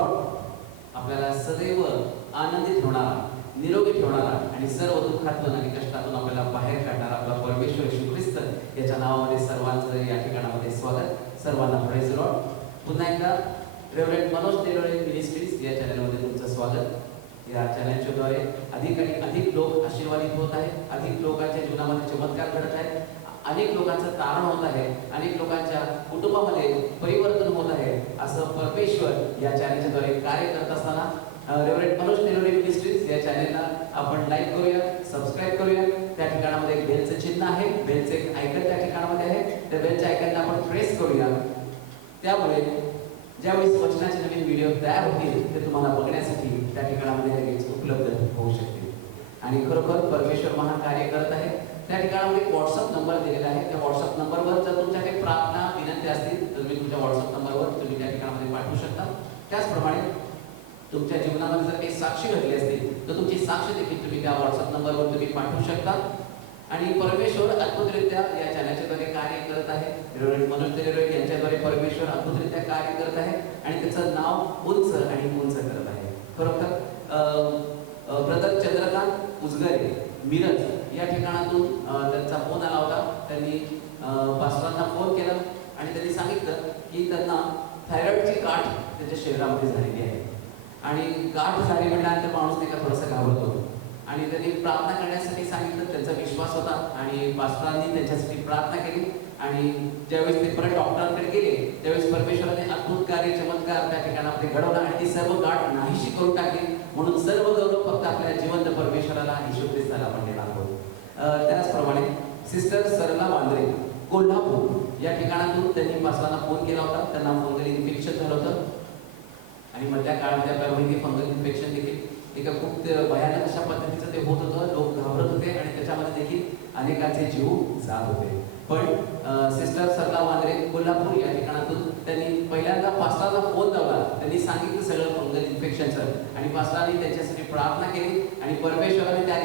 Lord आपल्याला सदैव आनंदी ठेवणारा, निरोगी ठेवणारा आणि सर्व दुःखातून आणि कष्टातून आपल्याला बाहेर काढणारा आपला परमेश्वर येशू ख्रिस्त याच्या नावामध्ये सर्वांचं या ठिकाणामध्ये स्वागत. सर्वांना प्रेज लॉर्ड. पुन्हा एकदा रेव्हरंड मनोज तेलोळे मिनिस्ट्रीज या चॅनलमध्ये तुमचं स्वागत. या चॅनलच्या द्वारे अधिक आणि अधिक लोक आशीर्वादित होत आहेत, अधिक लोकांच्या जीवनामध्ये चमत्कार घडत आहेत, अनेक लोकांचं तारण होत आहे, अनेक लोकांच्या कुटुंबामध्ये परिवर्तन होत आहे. असं परमेश्वर या चॅनलच्या द्वारे कार्य करत असताना रेव्हरंड मनोज तेलोळे मिनिस्ट्रीज या चॅनलला आपण लाईक करूया, सबस्क्राईब करूया. त्या ठिकाणामध्ये एक बेलचं चिन्ह आहे, बेलचं एक आयकन त्या ठिकाणामध्ये आहे, त्या बेलच्या आयकनला आपण प्रेस करूया. त्यामुळे ज्यावेळेस वचनाचे नवीन व्हिडिओ तयार होतील ते तुम्हाला बघण्यासाठी त्या ठिकाणामध्ये लगेच उपलब्ध होऊ शकतील. आणि खरोखर परमेश्वर महान कार्य करत आहे. त्या ठिकाणामध्ये एक व्हॉट्सअप नंबर दिलेला आहे. त्या व्हॉट्सअप नंबरवर जर तुमच्या काही प्रार्थना विनंती असतील तर तुम्ही तुमच्या व्हॉट्सअप नंबरवर तुम्ही त्या ठिकाणामध्ये पाठवू शकता. त्याचप्रमाणे तुमच्या जीवनामध्ये जर काही साक्षी घडली असतील तर तुमची साक्ष देखील तुम्ही त्या व्हॉट्सअप नंबरवर तुम्ही पाठवू शकता. आणि परमेश्वर अद्भुतरित्या या चॅनलच्याद्वारे कार्य करत आहे. रेव्हरंड मनोज तेलोळे यांच्याद्वारे परमेश्वर अद्भुतरित्या कार्य करत आहे आणि त्याचं नाव उंच आणि उंच करत आहे. खरोखर ब्रदर चंद्रकांत उजगरे मिरज या ठिकाणातून त्यांचा फोन आला होता. त्यांनी पास्टरांना फोन केला आणि त्यांनी सांगितलं की त्यांना थायरॉइडची गाठ त्यांच्या शरीरामध्ये झालेली आहे आणि गाठ झाली म्हटल्यानंतर माणूस नाही का थोडासा घाबरतो आणि त्यांनी प्रार्थना करण्यासाठी सांगितलं. त्यांचा विश्वास होता आणि पास्टरांनी त्यांच्यासाठी प्रार्थना केली. आणि ज्यावेळेस ते परत डॉक्टरांकडे गेले त्यावेळेस परमेश्वराने अद्भुत कार्य चमत्कार त्या ठिकाणामध्ये घडवला आणि ती सर्व गाठ नाहीशी करून टाकली. म्हणून सर्व गौरव फक्त आपल्या जिवंत परमेश्वराला येशू ख्रिस्ताला आपण देणार आहोत. त्याचप्रमाणे सिस्टर सरला वांद्रे कोल्हापूर या ठिकाणातून त्यांनी पास्टरांना फोन केला होता. त्यांना फंगल इन्फेक्शन झालं होतं आणि मधल्या काळामध्ये आपल्याला माहिती फंगल इन्फेक्शन देखील एका खूप भयानक अशा पद्धतीचं ते होत होतं. लोक घाबरत होते आणि त्याच्यामध्ये देखील अनेकांचे जीव जात होते. पण सिस्टर सरला वांद्रे कोल्हापूर या ठिकाणातून त्यांनी पहिल्यांदा पास्टरांना फोन लावला. त्यांनी सांगितलं सगळं फंगल इन्फेक्शनचं आणि पास्टरांनी त्यांच्यासाठी प्रार्थना केली आणि परमेश्वराने त्या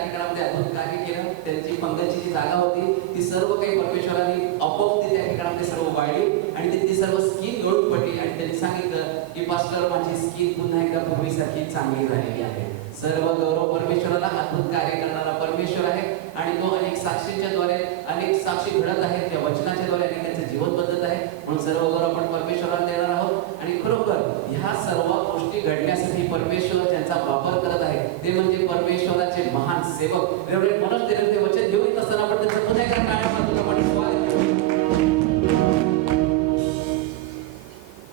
ठिकाणामध्ये अद्भुत कार्य केलं. त्यांची फंगलची जी जागा होती ती सर्व काही परमेश्वराने आपोआप ती त्या ठिकाणामध्ये सर्व वाढली आणि ती सर्व स्किन गळून पडली आणि त्यांनी सांगितलं की पास्टर माझी स्किन पुन्हा एकदा पूर्वीसारखी चांगली झालेली आहे. सर्व गौरव परमेश्वराला. अद्भुत कार्य करणारा परमेश्वर आहे आणि तो अनेक साक्षींच्या द्वारे अनेक साक्षी घडत आहेत. त्या वचनाच्या द्वारे अनेकांचे जीवन बदलत आहे. म्हणून सर्व गौरव आपण परमेश्वराला देणार आहोत. आणि खरोखर ह्या सर्व गोष्टी घडण्यासाठी परमेश्वर ज्यांचा वापर करत आहे ते म्हणजे परमेश्वराचे महान सेवक रेव्हरंड मनोज तेलोळे. वचन घेऊन येत असताना आपण त्यांचं पुन्हा एकदा टाळ्यांमध्ये आपण स्वागत करू.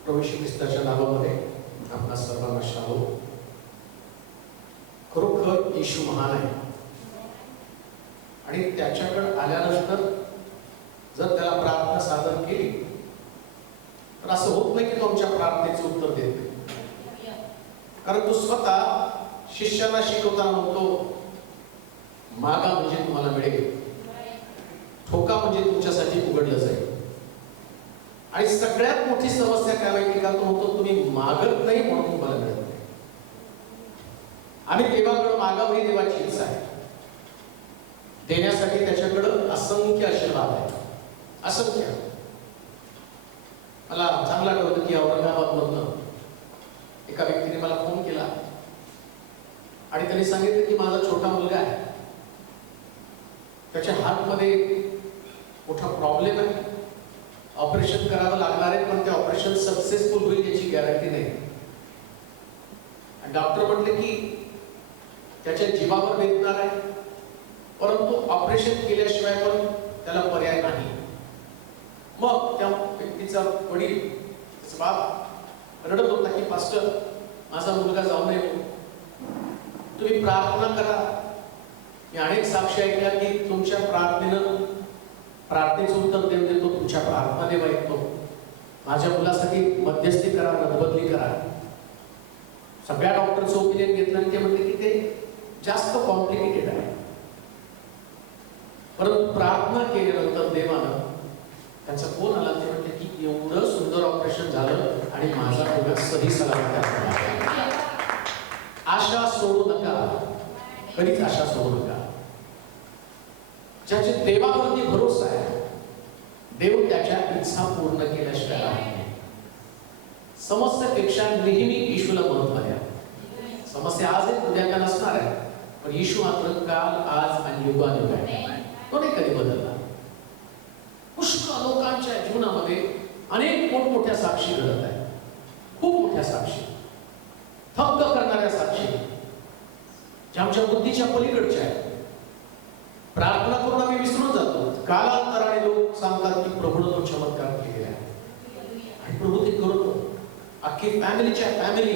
प्रभू येशू ख्रिस्ताच्या नावामध्ये आपणा सर्वांना शालो. खरोखर येशू महान आहे आणि त्याच्याकडे आल्यानंतर जर त्याला प्रार्थना सादर केली तर असं होत नाही की तो आमच्या प्रार्थनेचं उत्तर देत नाही. कारण तो स्वतः शिष्याला शिकवताना म्हणतो मागा म्हणजे तुम्हाला मिळेल, ठोका म्हणजे तुमच्यासाठी उघडलं जाईल. आणि सगळ्यात मोठी समस्या काय माहिती का? तो म्हणतो तुम्ही मागत नाही म्हणून तुम्हाला मिळत नाही. आम्ही देवाकडे मागावं ही देवाची इच्छा आहे. देण्यासाठी त्याच्याकडं असंख्य आशीर्वाद आहे, असंख्य. मला चांगलं आठवतं की औरंगाबादमधनं एका व्यक्तीने मला फोन केला आणि त्यांनी सांगितलं की माझा छोटा मुलगा आहे, त्याच्या हातमध्ये मोठा प्रॉब्लेम आहे, ऑपरेशन करावं लागणार आहे, पण ते ऑपरेशन सक्सेसफुल होईल याची गॅरंटी नाही. डॉक्टर म्हटले की त्याच्या जीवावर बेतणार आहे, परंतु ऑपरेशन केल्याशिवाय पण त्याला पर्याय नाही. मग त्या व्यक्तीचा वडील, बाप रडत होता की पास्टर माझा मुलगा जाऊ नये, तुम्ही प्रार्थना करा. मी अनेक साक्षी ऐकल्या की तुमच्या प्रार्थनेचं उत्तर देव देतो, तुमच्या प्रार्थना देव ऐकतो. माझ्या मुलासाठी मध्यस्थी करा, रद्दबदली करा. सगळ्या डॉक्टरचं ओपिनियन घेतलं आणि ते म्हटले की ते जास्त कॉम्प्लिकेटेड आहे. परंतु प्रार्थना केल्यानंतर देवानं त्यांचा फोन आला. ते म्हटले की एवढं सुंदर ऑपरेशन झालं आणि माझा मुलगा सही सलामत आहे. आशा सोडू नका, कधीच आशा सोडू नका. ज्याचे देवावरती भरोसा आहे, देव त्याच्या इच्छा पूर्ण केल्याशिवाय नाही. समस्येपेक्षा नेहमी येशूला महत्त्व आहे. समस्या आज आहे, उद्या का नसणार आहे, पण येशू मात्र काल, आज आणि युगानुयुग आहे. तो नाही कधी बदलला. पुष्कळ लोकांच्या जीवनामध्ये अनेक मोठमोठ्या साक्षी घडत आहेत. खूप मोठ्या साक्षी, थक्क करणाऱ्या साक्षी, ज्या आमच्या बुद्धीच्या पलीकडच्या आहेत. प्रार्थना करून आम्ही विसरून जातो. कालांतराने लोक सांगतात की प्रभूने तो चमत्कार केलेला आहे, आणि प्रभू ते करतो. अख्खी फॅमिली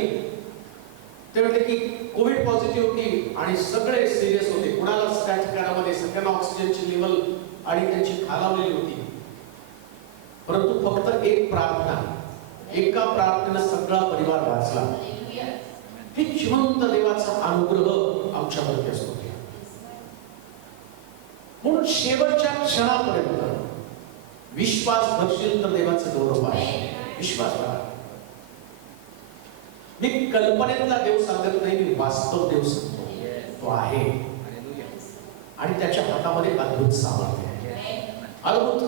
ते म्हटले की कोविड पॉझिटिव्ह होती आणि सगळे सिरियस होते. कुणालाच त्या ठिकाणामध्ये सगळ्यांना ऑक्सिजनची लेवल आणि त्यांची खालावलेली होती. परंतु फक्त एक प्रार्थना, एका प्रार्थनेनं सगळा परिवार वाचला. हे जिवंत देवाचा अनुग्रह आमच्यावरती असतो. म्हणून शेवटच्या क्षणापर्यंत विश्वास धरशील तर देवाचं गौरव आहे. विश्वास करा. मी कल्पनेतला देव सांगत नाही, मी वास्तव देव सांगतो. तो आहे आणि त्याच्या हातामध्ये अद्भुत सामर्थ्य आहे. अद्भुत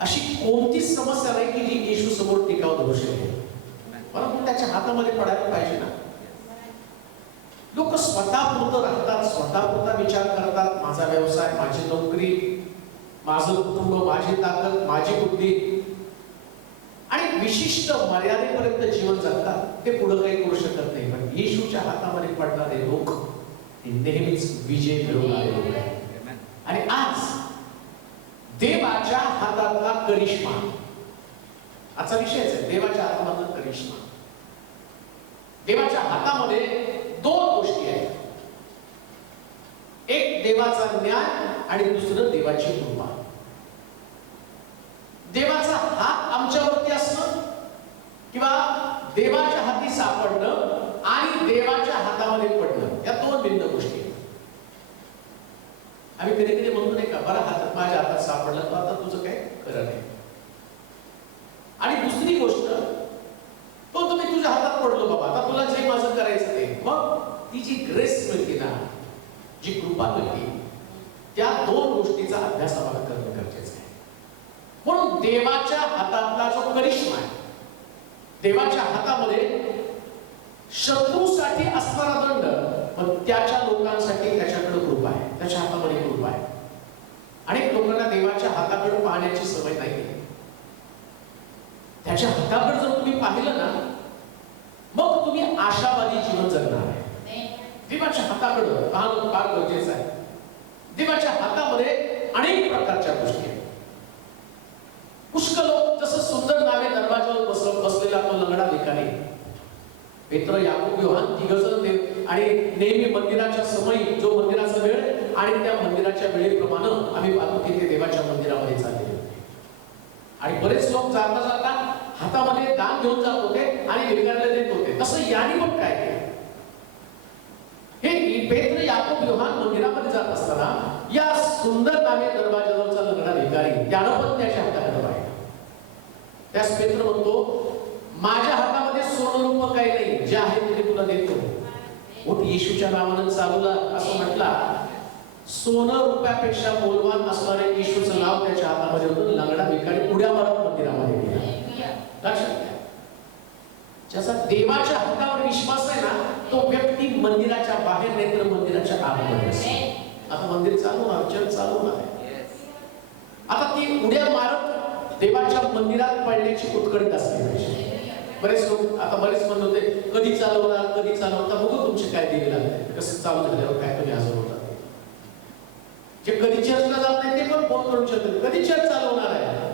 अशी कोणतीच समस्या नाही की जी येशू समोर टिकाव धरू शकेल, परंतु त्याच्या हातामध्ये पडायला पाहिजे ना. लोक स्वतःपुरतं राहतात, स्वतःपुरता विचार करतात. माझा व्यवसाय, माझी नोकरी, माझं कुटुंब, माझी ताकद, माझी बुद्धी, आणि विशिष्ट मर्यादेपर्यंत जीवन जगतात. ते पुढे काही करू शकत नाही. पण येशूच्या हातामध्ये पडणारे लोक ते नेहमीच विजय मिळवणारे लोक आहेत. आणि आज देवाच्या हातातला करिश्मा, आजचा विषयच आहे देवाच्या हातामधला करिश्मा. देवाच्या हातामध्ये दोन गोष्टी आहेत. एक देवाचा न्याय आणि दुसरं देवाची कृपा. देवाचा हात आमच्यावरती असणं किंवा देवाच्या हाती सापडणं आणि देवाच्या हातामध्ये पडणं, या दोन भिन्न गोष्टी आहेत. आम्ही कधी कधी म्हणतो नाही का, बरं हातात माझ्या हातात सापडलं तर आता तुझं काय खरं नाही. आणि दुसरी गोष्ट, तो तुम्ही तुझ्या हातात पडलो बाबा, आता तुला जे माझं करायचं ते. मग ती जी ग्रेस मिळते ना, जी कृपा मिळते, त्या दोन गोष्टीचा अभ्यास आम्हाला करणं गरजेचं आहे. म्हणून देवाच्या हातातला जो करिश्मा आहे, देवाच्या हातामध्ये शत्रूसाठी असणारा दंड, पण त्याच्या लोकांसाठी त्याच्याकडे कृपा आहे, त्याच्या हातामध्ये कृपा आहे. अनेक लोकांना देवाच्या हाताकडे पाहण्याची सवय नाही. त्याच्या हाताकडे जर तुम्ही पाहिलं ना, मग तुम्ही आशावादी जीवन जगणार आहे. देवाच्या हाताकडे पाहणं फार गरजेचं आहे. देवाच्या हातामध्ये अनेक प्रकारच्या गोष्टी आहेत. पुष्कळ लोक, जसं सुंदर नावे दरवाजावर बसलेला तो लंगडा भिकारी, पेत्र, याकूब, योहान तिघजण देव, आणि नेहमी मंदिराच्या समयी जो मंदिराचा वेळ आणि त्या मंदिराच्या वेळेप्रमाणे आम्ही पाहतो की ते देवाच्या मंदिरामध्ये चाललेले होते. आणि बरेच लोक जाता जाता हातामध्ये दान घेऊन जात होते आणि भिकाऱ्याला देत होते. तसं याने पण काय केलं, हे पेत्र, याकूब, योहान मंदिरामध्ये जात असताना या सुंदर नामे दरवाजावरचा लंगडा भिकारी, त्यानं पण त्याच्या हाताकडे पाहिलं. त्यास पेत्र म्हणतो, माझ्या हातामध्ये सोनं रूप काही नाही, जे आहे ते तुला देतो. उठ, येशूच्या नावानं चालूला असं म्हटला. सोनं रुपयापेक्षा मौल्यवान असणारे येशूचं नाव त्याच्या हातामध्ये होतं. लंगडा भिकारी उड्या मारत मंदिरामध्ये गेला. लक्षात घ्या, ज्याचा देवाच्या हातावर विश्वास आहे ना, तो व्यक्ती मंदिराच्या बाहेर नाही तर मंदिराच्या आतमध्ये असतो. आता मंदिर चालू होणार, चर्च चालू होणार आहे. आता ती उड्या मारत देवाच्या मंदिरात पडण्याची उत्कट असली पाहिजे. बरेच लोक आता बरेच म्हणत होते, कधी चालवणार, कधी चालवता, बघू तुमचे काय देवी लागते, कसं चालू झाल्यावर काय तुम्ही हजर होतात. जे कधी चर्चला जात नाही ते पण फोन करून शकतात, कधी चर्च चालवणार आहे.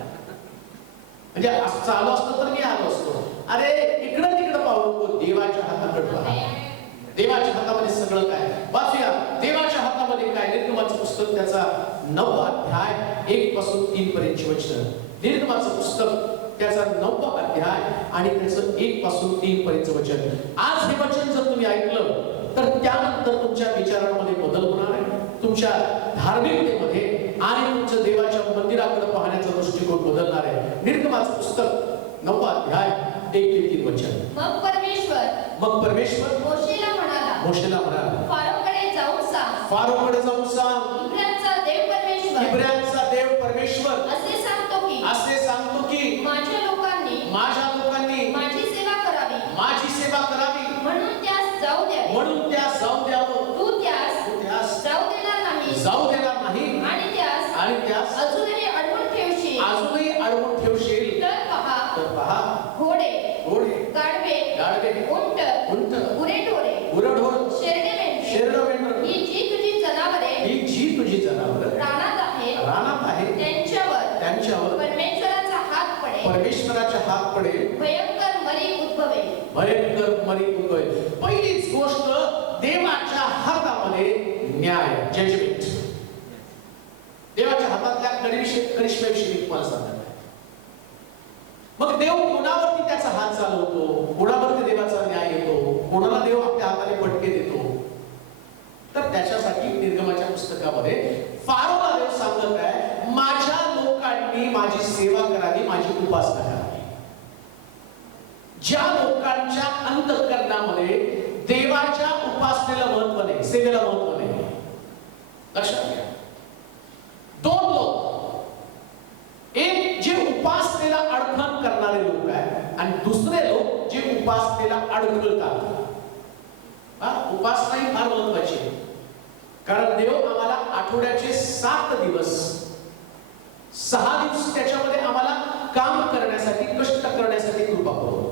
म्हणजे चालू असतं तर मी आलो असतो. अरे इकडं तिकडं पाहू नको, देवाच्या हाताकडे पहा. देवाच्या हातामध्ये सगळं काय. वाचूया देवाच्या हातामध्ये काय. निर्गमाचं पुस्तक त्याचा 9वा अध्याय 1 पासून 3 पर्यंतची वचनं. निर्गमाचं पुस्तक त्याचा 9वा अध्याय आणि त्याचं 1 पासून 3 पर्यंतचं वचन. आज हे वचन जर तुम्ही ऐकलं तर त्यानंतर तुमच्या विचारांमध्ये बदल होणार आहे, तुमच्या धार्मिकतेमध्ये आणि तुमच्या देवाच्या मंदिराकडे पाहण्याचा दृष्टिकोन बदलणार आहे. निर्गमाचं पुस्तक 9वा अध्याय 1 ते 3 वचन. मग परमेश्वर मोशेला म्हणाला, फारोकडे जाऊन सांग, इब्रायचा देव परमेश्वर असे सांगतो की माझ्या लोकांनी त्यास जाऊ द्यावे. म्हणून त्यास जाऊ द्यावं. तू त्यास जाऊ देणार नाही. जाऊ देणार नाही. आणि त्यास अजूनही अडवून ठेवशील. अजूनही अडवून ठेवशील. तर पहा घोडे गाढवे उंट गुरेढोरे शेरडं मेंढरं ही जी तुझी जनावरे रानात आहेत त्यांच्यावर परमेश्वराचा हात पडेल. भयंकर मरी उद्भवेल. पहिलीच गोष्ट, देवाच्या हातामध्ये न्याय, जजमेंट. देवाच्या हातातल्या करिश्म्याविषयी तुम्हाला सांगणार आहे. मग देव कोणावरती त्याचा हात चालवतो, कोणावरती देवाचा न्याय येतो, कोणाला देव आपल्या हाताने फटके देतो, तर त्याच्यासाठी निर्गमाच्या पुस्तकामध्ये फारोला देव सांगत आहे, माझ्या लोकांनी माझी सेवा करावी, माझी उपासना करावी. ज्या लोकांच्या अंतःकरणामध्ये देवाच्या उपासनेला महत्व नाही, सेवेला महत्व नाही, लक्षात घ्या. दोन लोक, एक जे उपासनेला अडथळा करणारे लोक आहेत आणि दुसरे लोक जे उपासनेला अडथळतात. उपासना ही फार महत्वाची आहे, कारण देव आम्हाला आठवड्याचे 7 दिवस 6 दिवस त्याच्यामध्ये आम्हाला काम करण्यासाठी, कष्ट करण्यासाठी कृपा करतो.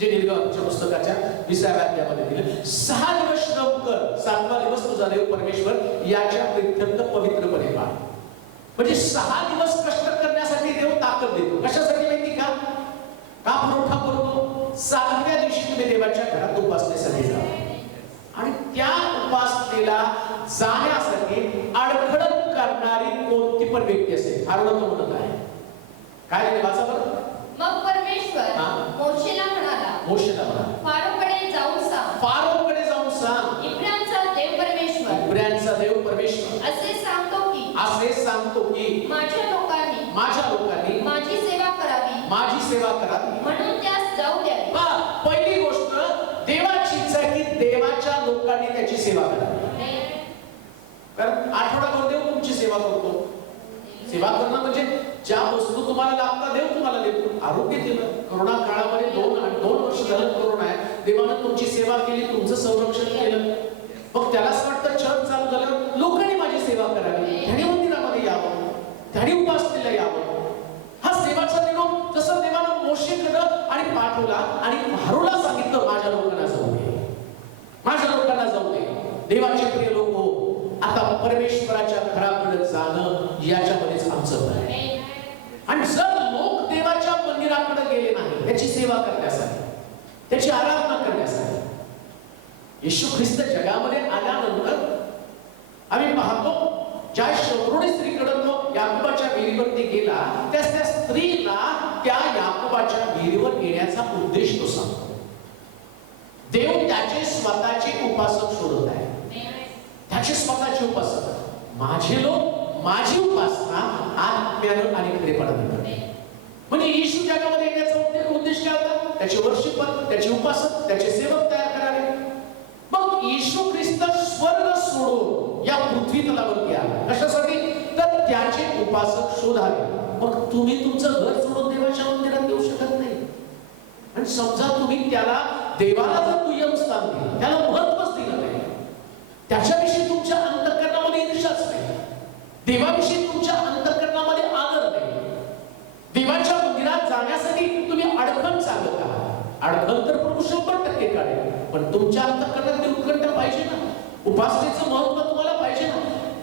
जे निर्गमाच्या पुस्तकाच्या 20व्या अध्यायामध्ये दिलं, 6 दिवस श्रम कर, 7वा दिवस तुझा देव परमेश्वर याच्या प्रित्यर्थ पवित्रपणे पाळ. म्हणजे 6 दिवस कष्ट करण्यासाठी देव ताकद देतो. कशासाठी माहिती का? पुरवठा करतो. 7व्या दिवशी तुम्ही देवाच्या घरात उपासनेसाठी जा आणि त्या उपासनेला जाण्यासाठी अडखळ करणारी कोणती पण व्यक्ती असेल, फारोला तो म्हणत आहे. काय झाले वाचा बरं. मग परमेश्वर मोशेला म्हणाला, फारोकडे जाऊन सांग, इब्रांचा देव परमेश्वर असे सांगतो की माझ्या लोकांनी माझी सेवा करावी, म्हणून त्यास जाऊ द्यावे. पहिली गोष्ट देवाची इच्छा की देवाच्या लोकांनी त्याची सेवा करावी. कारण आठवडाभर देव तुमची सेवा करतो. सेवा करणं म्हणजे ज्या वस्तू तुम्हाला लागतात देव तुम्हाला देतो. आरोग्य दिलं. कोरोना काळामध्ये 2 वर्ष झालं कोरोना आहे, देवानं तुमची सेवा केली, तुमचं संरक्षण केलं. मग त्यालाच वाटतं चर्च चालू झालं, लोकांनी माझी सेवा करावी, ध्यानी मंदिरामध्ये यावं, ध्यानी उपासनेला यावं. हा सेवाचा निरोप जसं देवानं मोशेकडे आणि पाठवला आणि फारोला सांगितलं, माझ्या लोकांना जाऊ दे. देवाचे प्रिय लोक हो, आता परमेश्वराच्या घराकडे जाणं याच्यामध्येच आमचं आहे. आणि जर लोक देवाच्या मंदिराकडे गेले नाही त्याची सेवा करण्यासाठी, त्याची आराधना करण्यासाठी, येशू ख्रिस्त जगामध्ये आल्यानंतर आम्ही पाहतो ज्या शत्रुणी स्त्रीकडे तो याकोबाच्या विहिरीवरती गेला, त्या स्त्रीला त्या याकोबाच्या विहिरीवर येण्याचा उद्देश तो सांगतो. देव त्याचे स्वतःचे उपासक शोधत आहे, त्याचे स्वतःचे उपासक. माझे लोक माझी उपासना आत्म्यानं आणि खरेपणानं करतात. म्हणजे येशू जगामध्ये येण्याचा उद्देश काय होता? त्याचे वर्षिपर, त्याचे उपासक, त्याचे सेवक तयार करावे. मग येशू ख्रिस्त स्वर्ग सोडून या पृथ्वी तलावरती आला. कशासाठी? तर त्याचे उपासक शोधावे. मग तुम्ही तुमचं घर सोडून देवाच्या मंदिरात येऊ शकत नाही. आणि समजा तुम्ही त्याला, देवाला जर दुय्यम स्थान दिलं, त्याला महत्वच दिलं नाही, त्याच्याविषयी तुमच्या अंतःकरणामध्ये ईर्ष्याच नाही, देवाविषयी तुमच्या अंतःकरणामध्ये आदर नाही, देवाच्या मंदिरात जाण्यासाठी तुम्ही अडखण चालत आहात. अडखण तर प्रभू 100% काढेल, पण तुमच्या अंतःकरणात ती उत्कंठा पाहिजे ना, उपासनेचं महत्व तुम्हाला पाहिजे ना.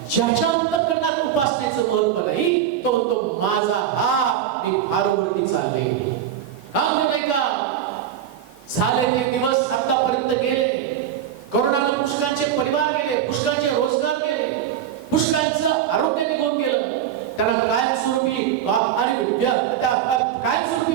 ज्याच्या अंतःकरणात उपासनेचं महत्व नाही तो म्हणतो माझा हात मी फारोवरती चालले. काम नाही का? झाले ते दिवस आतापर्यंत गेले. कोरोनाने पुष्कळांचे परिवार गेले, पुष्कळांचे रोजगार गेले, पुष्कळांचं आरोग्य निघून गेलं. त्यांना कायमस्वरूपी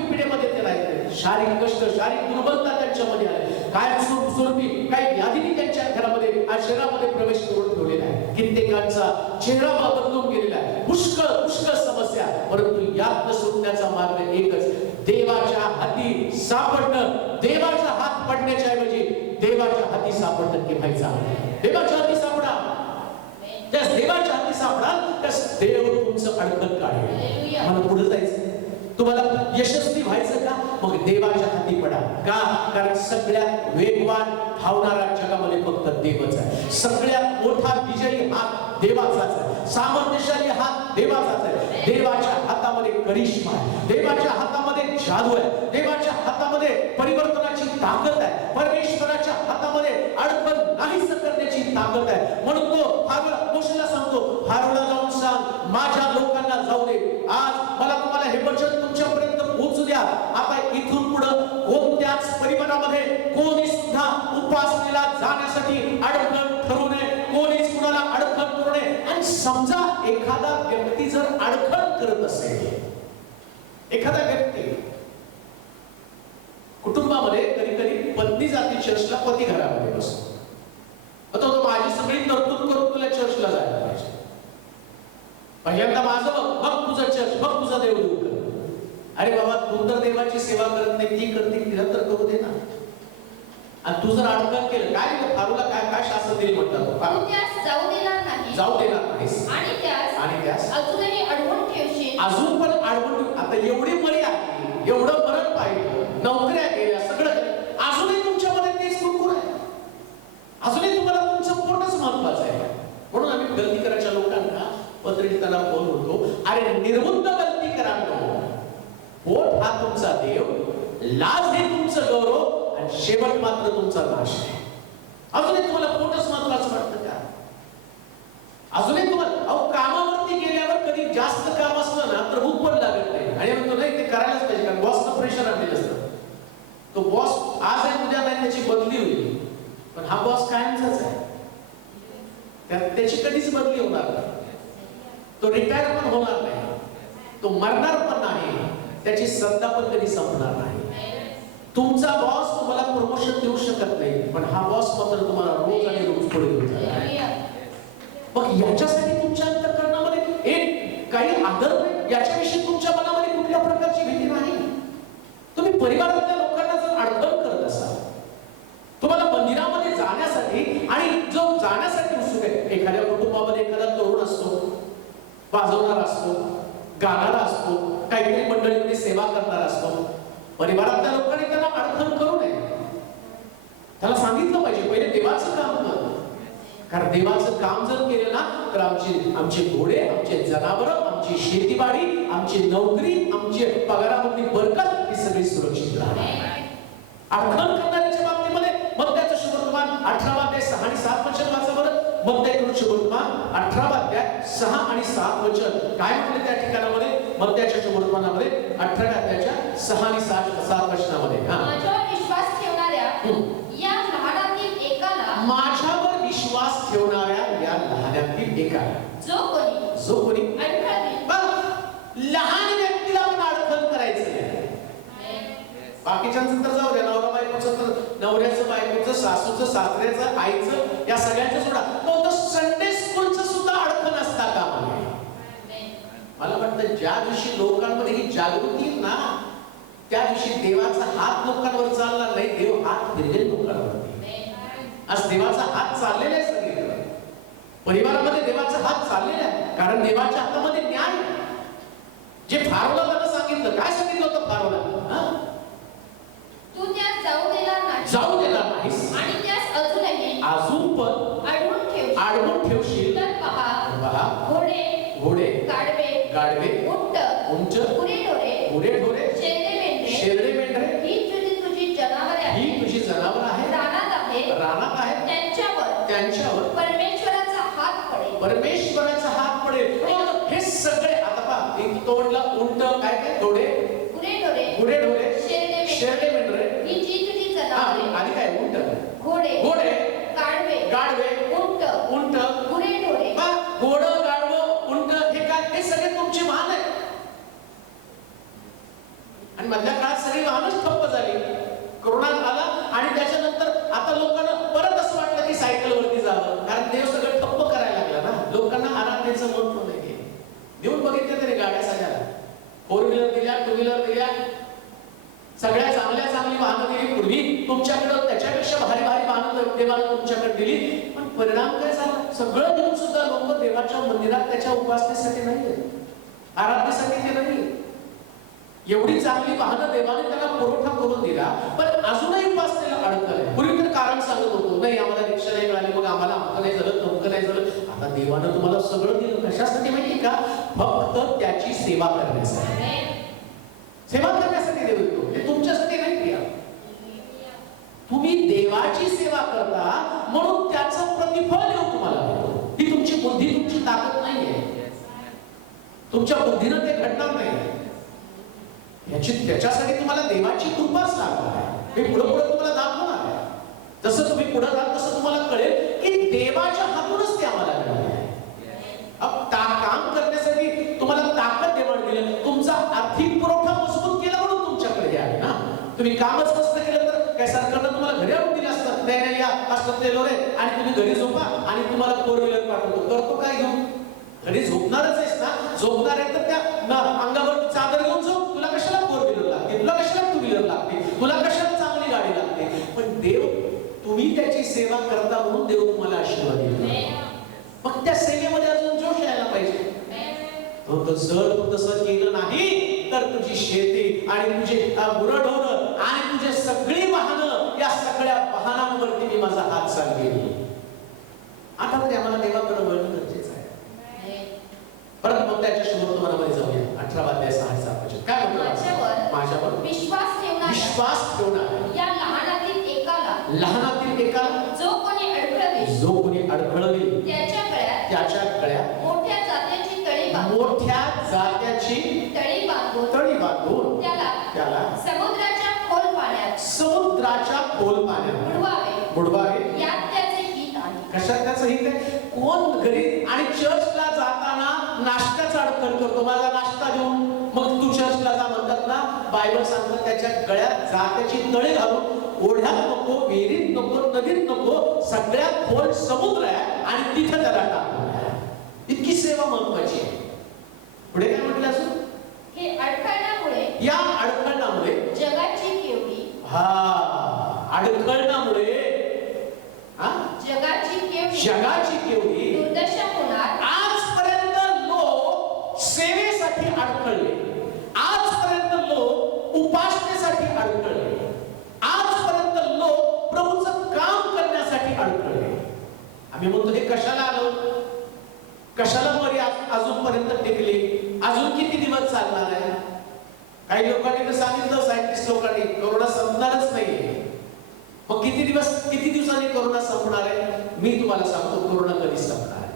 पिढीमध्ये ते राहिले. शारीरिक कष्ट, शारीरिक दुर्बलता त्यांच्यामध्ये आली. कायमस्वरूपी काही व्याधीने त्यांच्या घरामध्ये, शरीरामध्ये प्रवेश करून ठेवलेला आहे. कित्येकांचा चेहरा बदलून गेलेला आहे. पुष्कळ समस्या. परंतु यात सुटण्याचा मार्ग एकच, देवाच्या हाती सापडणं. देवाचा हात पडण्याच्या ऐवजी देवाच्या हाती सापडणं केव्हायचा. देवाच्या हाती सापडा. त्या देवाच्या हाती सापडाल तर देव तुमचं अडकत काढेल. मला पुढे जायचं. तुम्हाला यशस्वी व्हायचं का? मग देवाच्या हाती पडा. का? कारण सगळ्यात वेगवान धावणारा जगामध्ये फक्त देवच आहे. सगळ्यात मोठा विजयी हात देवाचाच आहे. सामर्थ्यशाली हात देवाचाच आहे. देवाच्या हातामध्ये करिश्मा आहे. देवाच्या हातामध्ये जादू आहे. देवाच्या हातामध्ये परिवर्तनाची ताकद आहे. परमेश्वराच्या हातामध्ये अडचण नाहीस करण्याची ताकद आहे. म्हणून तो मोशेला सांगतो, फारोला जाऊन सांग माझ्या लोकांना जाऊ दे. आज मला तुम्हाला हे वचन तुमच्यापर्यंत पोहोचू द्या. आता इथून पुढे कोणत्याच परिवारामध्ये कोणी सुद्धा उपासनेला जाण्यासाठी अडचण ठरवू नये. कोणीच कुणाला अडचण करू नये. आणि समजा एखादा व्यक्ती जर अडचण करत असेल, एखादा व्यक्ती कुटुंबामध्ये कधी कधी पत्नी जाती चर्चला, पती घरामध्ये बसतो. तो माझी सगळी तरतूद करून तुला चर्चला जायला पाहिजे. पहिल्यांदा माझं बघ, मग तुझं चर्च, मग तुझा देवदूत कर. अरे बाबा, तू तर देवाची सेवा करत नाही, ती करते, तिला तर करू दे ना. आणि तू जर अडचण केलं, काय फारूला काय काय शासन देईल म्हणतात, त्यास जाऊ देणार नाही, जाऊ देणार नाहीस, आणि त्यास अजूनही अडवून ठेवशील. अजून पण अडवून. आता एवढी मरी आहे, एवढं मरण पाहिजे, नोकऱ्या गेल्या, सगळं अजूनही तुमच्यामध्ये तेच कुरकुर आहे. अजूनही तुम्हाला तुमचं पोटच महत्वाचं आहे. म्हणून आम्ही गलतीकराच्या लोकांना पत्र लिहिताना बोलतो, अरे निर्बुद्ध गलती करा. पोट हा तुमचा देव, लाज हे तुमचं गौरव, आणि शेवट मात्र तुमचा नाश आहे. अजूनही तुम्हाला पोटच महत्वाचं वाटतं का? अजूनही तुम्हाला कामावरती गेल्यावर कधी जास्त काम असलं ना तर भूक पण लागत नाही. आणि म्हणतो नाही, ते करायलाच पाहिजे, कारण बॉसनं प्रेशर आणलेलं असतं. तो बॉस आज आहे, उद्या नाही, त्याची बदली होईल. पण हा बॉस कायमचाच आहे, त्याची कधीच बदली होणार नाही. तो रिटायर पण होणार नाही, तो मरणार पण नाही, त्याची सत्ता पण कधी संपणार नाही. तुमचा बॉस तुम्हाला प्रमोशन देऊ शकत नाही, पण हा बॉस मात्र तुम्हाला रोज आणि रोज पुढे घेऊन जाणार. मग याच्यासाठी तुमच्या अंतःकरणामध्ये एक काही आदर नाही, याच्याविषयी तुमच्या मनामध्ये कुठल्या प्रकारची भीती नाही. तुम्ही परिवारातल्या लोकांना जर अडचण करत असाल, तुम्हाला मंदिरामध्ये जाण्यासाठी, आणि जो जाण्यासाठी उत्सुक आहे, एखाद्या कुटुंबामध्ये एखादा तरुण असतो, वाजवणारा असतो, गाणारा असतो, काहीतरी मंडळीमध्ये सेवा करणारा असतो. परिवारातल्या लोकांनी त्याला अडचण करू नये. त्याला सांगितलं पाहिजे, पहिले देवाचं काम कर. कारण देवाचं काम जर केलं ना तर आमचे घोडे, आमचे जनावरं, आमची शेतीबाडी, आमची नोकरी, आमची पगारामधली बरकत ही सगळी सुरक्षित राहणार. अडचण करणाऱ्याच्या बाबतीमध्ये मग त्याचं शुभवर्तमान 18 अध्याय 6 आणि 7 वचन वाचा बरं. मग त्याकडून शुभवर्तमान 18 अध्याय 6 आणि 7 वचन काय म्हटले त्या ठिकाणामध्ये? मग त्याच्या शुभवर्तमानामध्ये 18 अध्यायाच्या 6 आणि 7 वचनामध्ये, माझ्यावर विश्वास ठेवणाऱ्या या लहानातील एकाला, माझ्यावर विश्वास ठेवणाऱ्या या लहानातील एकाला, जो कोणी लहान व्यक्तीला पण अडचण करायचं नाही. बाकीच्यांचं तर जाऊ द्या, नवरा बायकोचं तर नवऱ्याचं, बायकोचं, सासूचं, सासऱ्याचं, आईचं, या सगळ्यांचं सोडा. तो संडे स्कूलचं सुद्धा अडचण असता कामा नये. मला वाटतं ज्या दिवशी लोकांमध्ये ही जागृती येईल ना, त्या दिवशी देवाचा हात लोकांवर चालणार नाही, देव हात फिरवेल लोकांवरती. आज देवाचा हात चाललेला आहे सगळीकडे. परिवारामध्ये देवाचा हात चाललेला आहे, कारण देवाच्या हातामध्ये न्याय. जे फारोला त्यानं सांगितलं, काय सांगितलं होतं फारोला? तू त्यास जाऊ देणार नाहीस, आणि त्यास अजून पण अडवून ठेवशील. तर पहा, घोडे, गाढवे, उंट, गुरेढोरे, शेरडे, मेंढरे, ही तुझी जनावरे आहेत, रानात आहेत, त्यांच्यावर परमेश्वराचा हात पडेल. हे सगळे आता पहा, एक तोडला उंट, काय गुरेढोरे, शेरडे, मेंढरे, आणि काय उंट, घोडे, गाढवे, उंट, गुरेढोरे, घोडं, गाढवं, उंट, हे काय? हे सगळे तुमची वाहन आहे. आणि मधल्या काळात सगळी वाहनच ठप्प झाली. कोरोना आला आणि त्याच्यानंतर आता लोकांना परत असं वाटलं की सायकलवरती जावं, कारण देव सगळं ठप्प करायला लागला ना. लोकांना आराधनेचं महत्व नाही. देऊन बघितलं तरी गाड्या सगळ्या 4 व्हीलर दिल्या, 2 व्हीलर दिल्या, सगळ्या चांगली वाहनं दिली. पूर्वी तुमच्याकडे त्याच्यापेक्षा भारी वाहनं देवानं तुमच्याकडे दिली, पण परिणाम काय झाला? सगळं देऊन सुद्धा लोक देवाच्या मंदिरात त्याच्या उपासनेसाठी नाही, आराधनेसाठी ते नाही. एवढी चांगली वाहनं देवाने त्याला पुरवठा करून दिला, पण अजूनही उपासनेला अडकलंय. पूर्वी तर कारण सांगत होतो, नाही आम्हाला रिक्षा नाही मिळाली, मग आम्हाला अमकं नाही झालं, तमकं नाही झालं. आता देवानं तुम्हाला सगळं दिलं, कशासाठी माहिती का? फक्त त्याची सेवा करण्यासाठी. सेवा करण्यासाठी देव देतो, हे तुमच्यासाठी नाही प्रिया. तुम्ही देवाची सेवा करता म्हणून त्याचं प्रतिफळ देव तुम्हाला देतो. ही तुमची बुद्धी, तुमची ताकद नाहीये, तुमच्या बुद्धीनं ते घडणार नाही. त्याच्यासाठी तुम्हाला देवाची कृपाच लागणार आहे. हे पुढे तुम्हाला दाखवणार आहे. जसं तुम्ही पुढे जाल तसं तुम्हाला कळेल की देवाच्या हातूनच ते आम्हाला मिळाले आहे. काम करण्यासाठी तुम्हाला ताकद देवाने दिली. तुमचा आर्थिक पुरवठा मजबूत केला म्हणून तुमच्याकडे आहे ना. तुम्ही कामच नसतं केलं तर काय सरकारनं तुम्हाला घरी आणून दिलं असतं, नाही या असतं ते लोरे आणि तुम्ही घरी झोपा आणि तुम्हाला फोर व्हीलर पाठवतो. करतो काय घेऊन? घरी झोपणारच आहेस ना. झोपणार आहे तर त्या अंगावर चादर घेऊन झोप. तुला कशाला फोर व्हीलर लागते, तुला कशाला टू व्हीलर लागते, तुला कशाला चांगली गाडी लागते. पण देव, तुम्ही त्याची सेवा करता म्हणून देव तुम्हाला आशीर्वाद देतो. मग त्या सेवेमध्ये अजून जोश यायला पाहिजे. जर तू तसं केलं नाही तर तुझी शेती आणि तुझे गुरढोरं आणि तुझे सगळी वाहनं, या सगळ्या वाहनांवरती मी माझा हात चालवेल. आता तरी आम्हाला देवाकडे वळणं गरजेचं आहे. परत मग त्याच्या शुभवर्तमानामध्ये जाऊया. 18:6 काय म्हणतो? माझ्यावर विश्वास ठेवणार या लहानातील एकाला जो कोणी अडखळवेल त्याच्या गळ्यात मोठ्या जात्याची तळी बांधून त्याला समुद्राच्या खोल पाण्यात बुडवावे. यात त्याचे हित आहे. कशात त्याचं हित आहे? कोण घरी आणि चर्चला जाताना नाश्त्याचा अडखळ करतो, माझा नाश्ता देऊन मग तू चर्चला जा म्हणतात ना. बायबल सांगतं त्याच्या गळ्यात जात्याची तळी घालून, ओढ्यात नको, विहिरीत नको, नदीत नको, सगळ्यात खोल समुद्र आहे आणि तिथे त्याला टाकतो. इतकी सेवा महत्वाची आहे. पुढे काय म्हटलं असून? हे अडखळण्यामुळे, या अडखळण्यामुळे जगाची केवढी, अडखळण्यामुळे जगाची केवढी दुर्दशा होणार. आजपर्यंत लोक सेवेसाठी अडखळले, आजपर्यंत लोक उपासनेसाठी अडखळले, आजपर्यंत लोक प्रभूचं काम करण्यासाठी अडखळले. आम्ही म्हणतो हे कशाला आलो, कशाला बरी अजूनपर्यंत टिकले, अजून किती दिवस चालणार आहे? काही लोकांनी तर सांगितलं, सायंटिस्ट लोकांनी, कोरोना संपणारच नाही. मग किती दिवसांनी कोरोना संपणार आहे? मी तुम्हाला सांगतो कोरोना कधी संपणार आहे.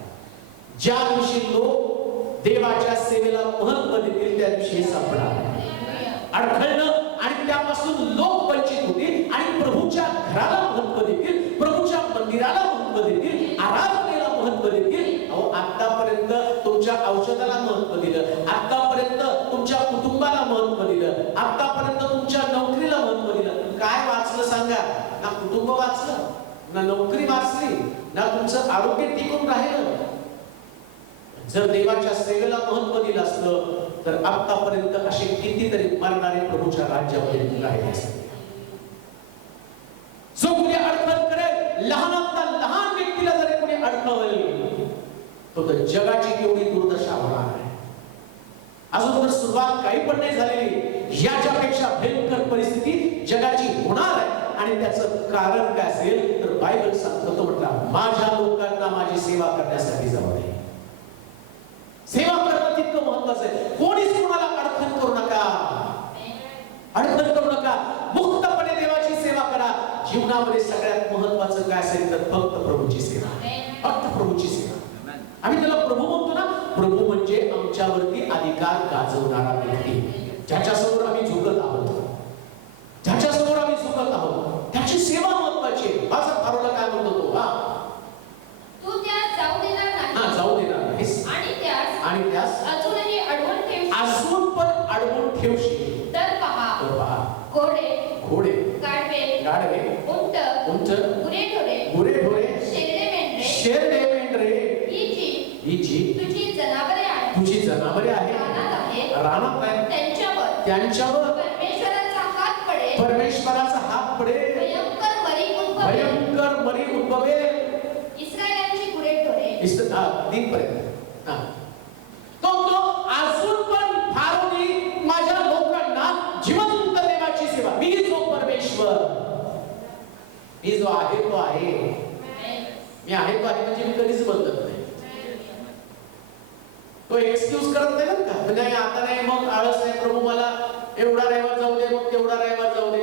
ज्या दिवशी लोक देवाच्या सेवेला महत्त्व देतील त्या दिवशी संपणार आहे. अडखळणं आणि त्यापासून लोक वंचित होतील आणि प्रभूच्या घराला महत्त्व देतील, प्रभूच्या मंदिराला महत्त्व देतील, आराधनेला महत्त्व देतील. आतापर्यंत तुमच्या औषधाला महत्त्व दिलं, आतापर्यंत तुमच्या कुटुंबाला महत्त्व दिलं, आतापर्यंत तुमच्या नोकरीला महत्त्व दिलं. काय वाचलं सांगा? ना कुटुंब वाचलं, ना नोकरी वाचली, ना तुमचं आरोग्य टिकून राहिलं. जर देवाच्या सेवेला महत्त्व दिलं असतं तर आतापर्यंत असे कितीतरी मरणारे प्रभूच्या राज्यामध्ये राहिले असते. जो कोणी अडखळ करेल, लहानातला लहान व्यक्तीला जरी कोणी अडखळेल तो तर जगाची केवढी दुर्दशा होणार आहे. अजून तर सुरुवात काही पण नाही झालेली, याच्यापेक्षा भयंकर परिस्थिती जगाची होणार आहे. आणि त्याचं कारण काय असेल तर बायबल सांगतो, तो म्हटला माझ्या लोकांना माझी सेवा करण्यासाठी जाऊ दे. सेवा करणं तितकं महत्वाचं आहे. कोणीच कोणाला अडखळ करू नका, अडखळ करू नका. मुक्तपणे देवाची सेवा करा. जीवनामध्ये सगळ्यात महत्वाचं काय असेल तर फक्त प्रभूची सेवा, फक्त प्रभूची सेवा. आम्ही त्याला प्रभू म्हणतो ना. प्रभू म्हणजे आमच्यावरती अधिकार गाजवणारा व्यक्ती, ज्याच्यासमोर आम्ही झुकत आहोत, ज्याच्यासमोर आम्ही झुकत आहोत, त्याची सेवा महत्वाची आहे. माझा फारोला काय म्हणतो तो? तू त्यास जाऊ देणार नाही, जाऊ देणार नाहीस आणि त्यास अजूनही अडवून ठेवशील, अजून पण अडवून ठेवशील. तर पहा घोडे, गाढवे, उंट, गुरेढोरे, शेरडे, मेंढरे, ही जी तुझी जनावरे आहेत, रानात आहेत, त्यांच्यावर परमेश्वराचा हात पडेल, भयंकर मरी उद्भवेल. इस्रायलांची गुरेढोरे तो अजून पण फारोनी माझ्या लोकांना कधीच बदलत नाही. तो एक्सक्यूज करत नाही बरं का, नाही आता नाही, मग आळस आहे प्रभू, मला एवढा रविवार जाऊ दे, मग तेवढा रविवार जाऊ दे.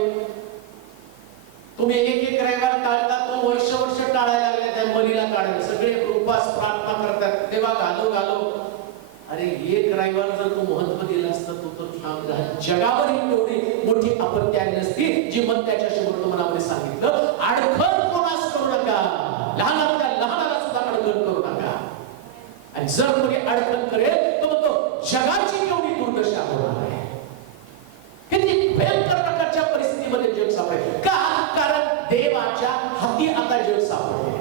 तुम्ही एक रविवार टाळता, तो वर्ष टाळायला लागले त्या बलीला काढायला. सगळे उपवास प्रार्थना करतात, देवा घालो. अरे एक रविवार जर तू महत्व दिलं असतं, तू तर जगावर ही एवढी मोठी आपत्ती आली नसती, जी मन त्याच्या समोर मनामध्ये सांगितलं, अडखळ कोणास करू नका, लहानाला सुद्धा अडखळ करू नका. आणि जर कोणी अडचण करेल तर तो जगाची केवढी दुर्दशा होणार आहे. किती भयंकर प्रकारच्या परिस्थितीमध्ये जग सापडेल. का? कारण देवाच्या हाती आता जग सापडले.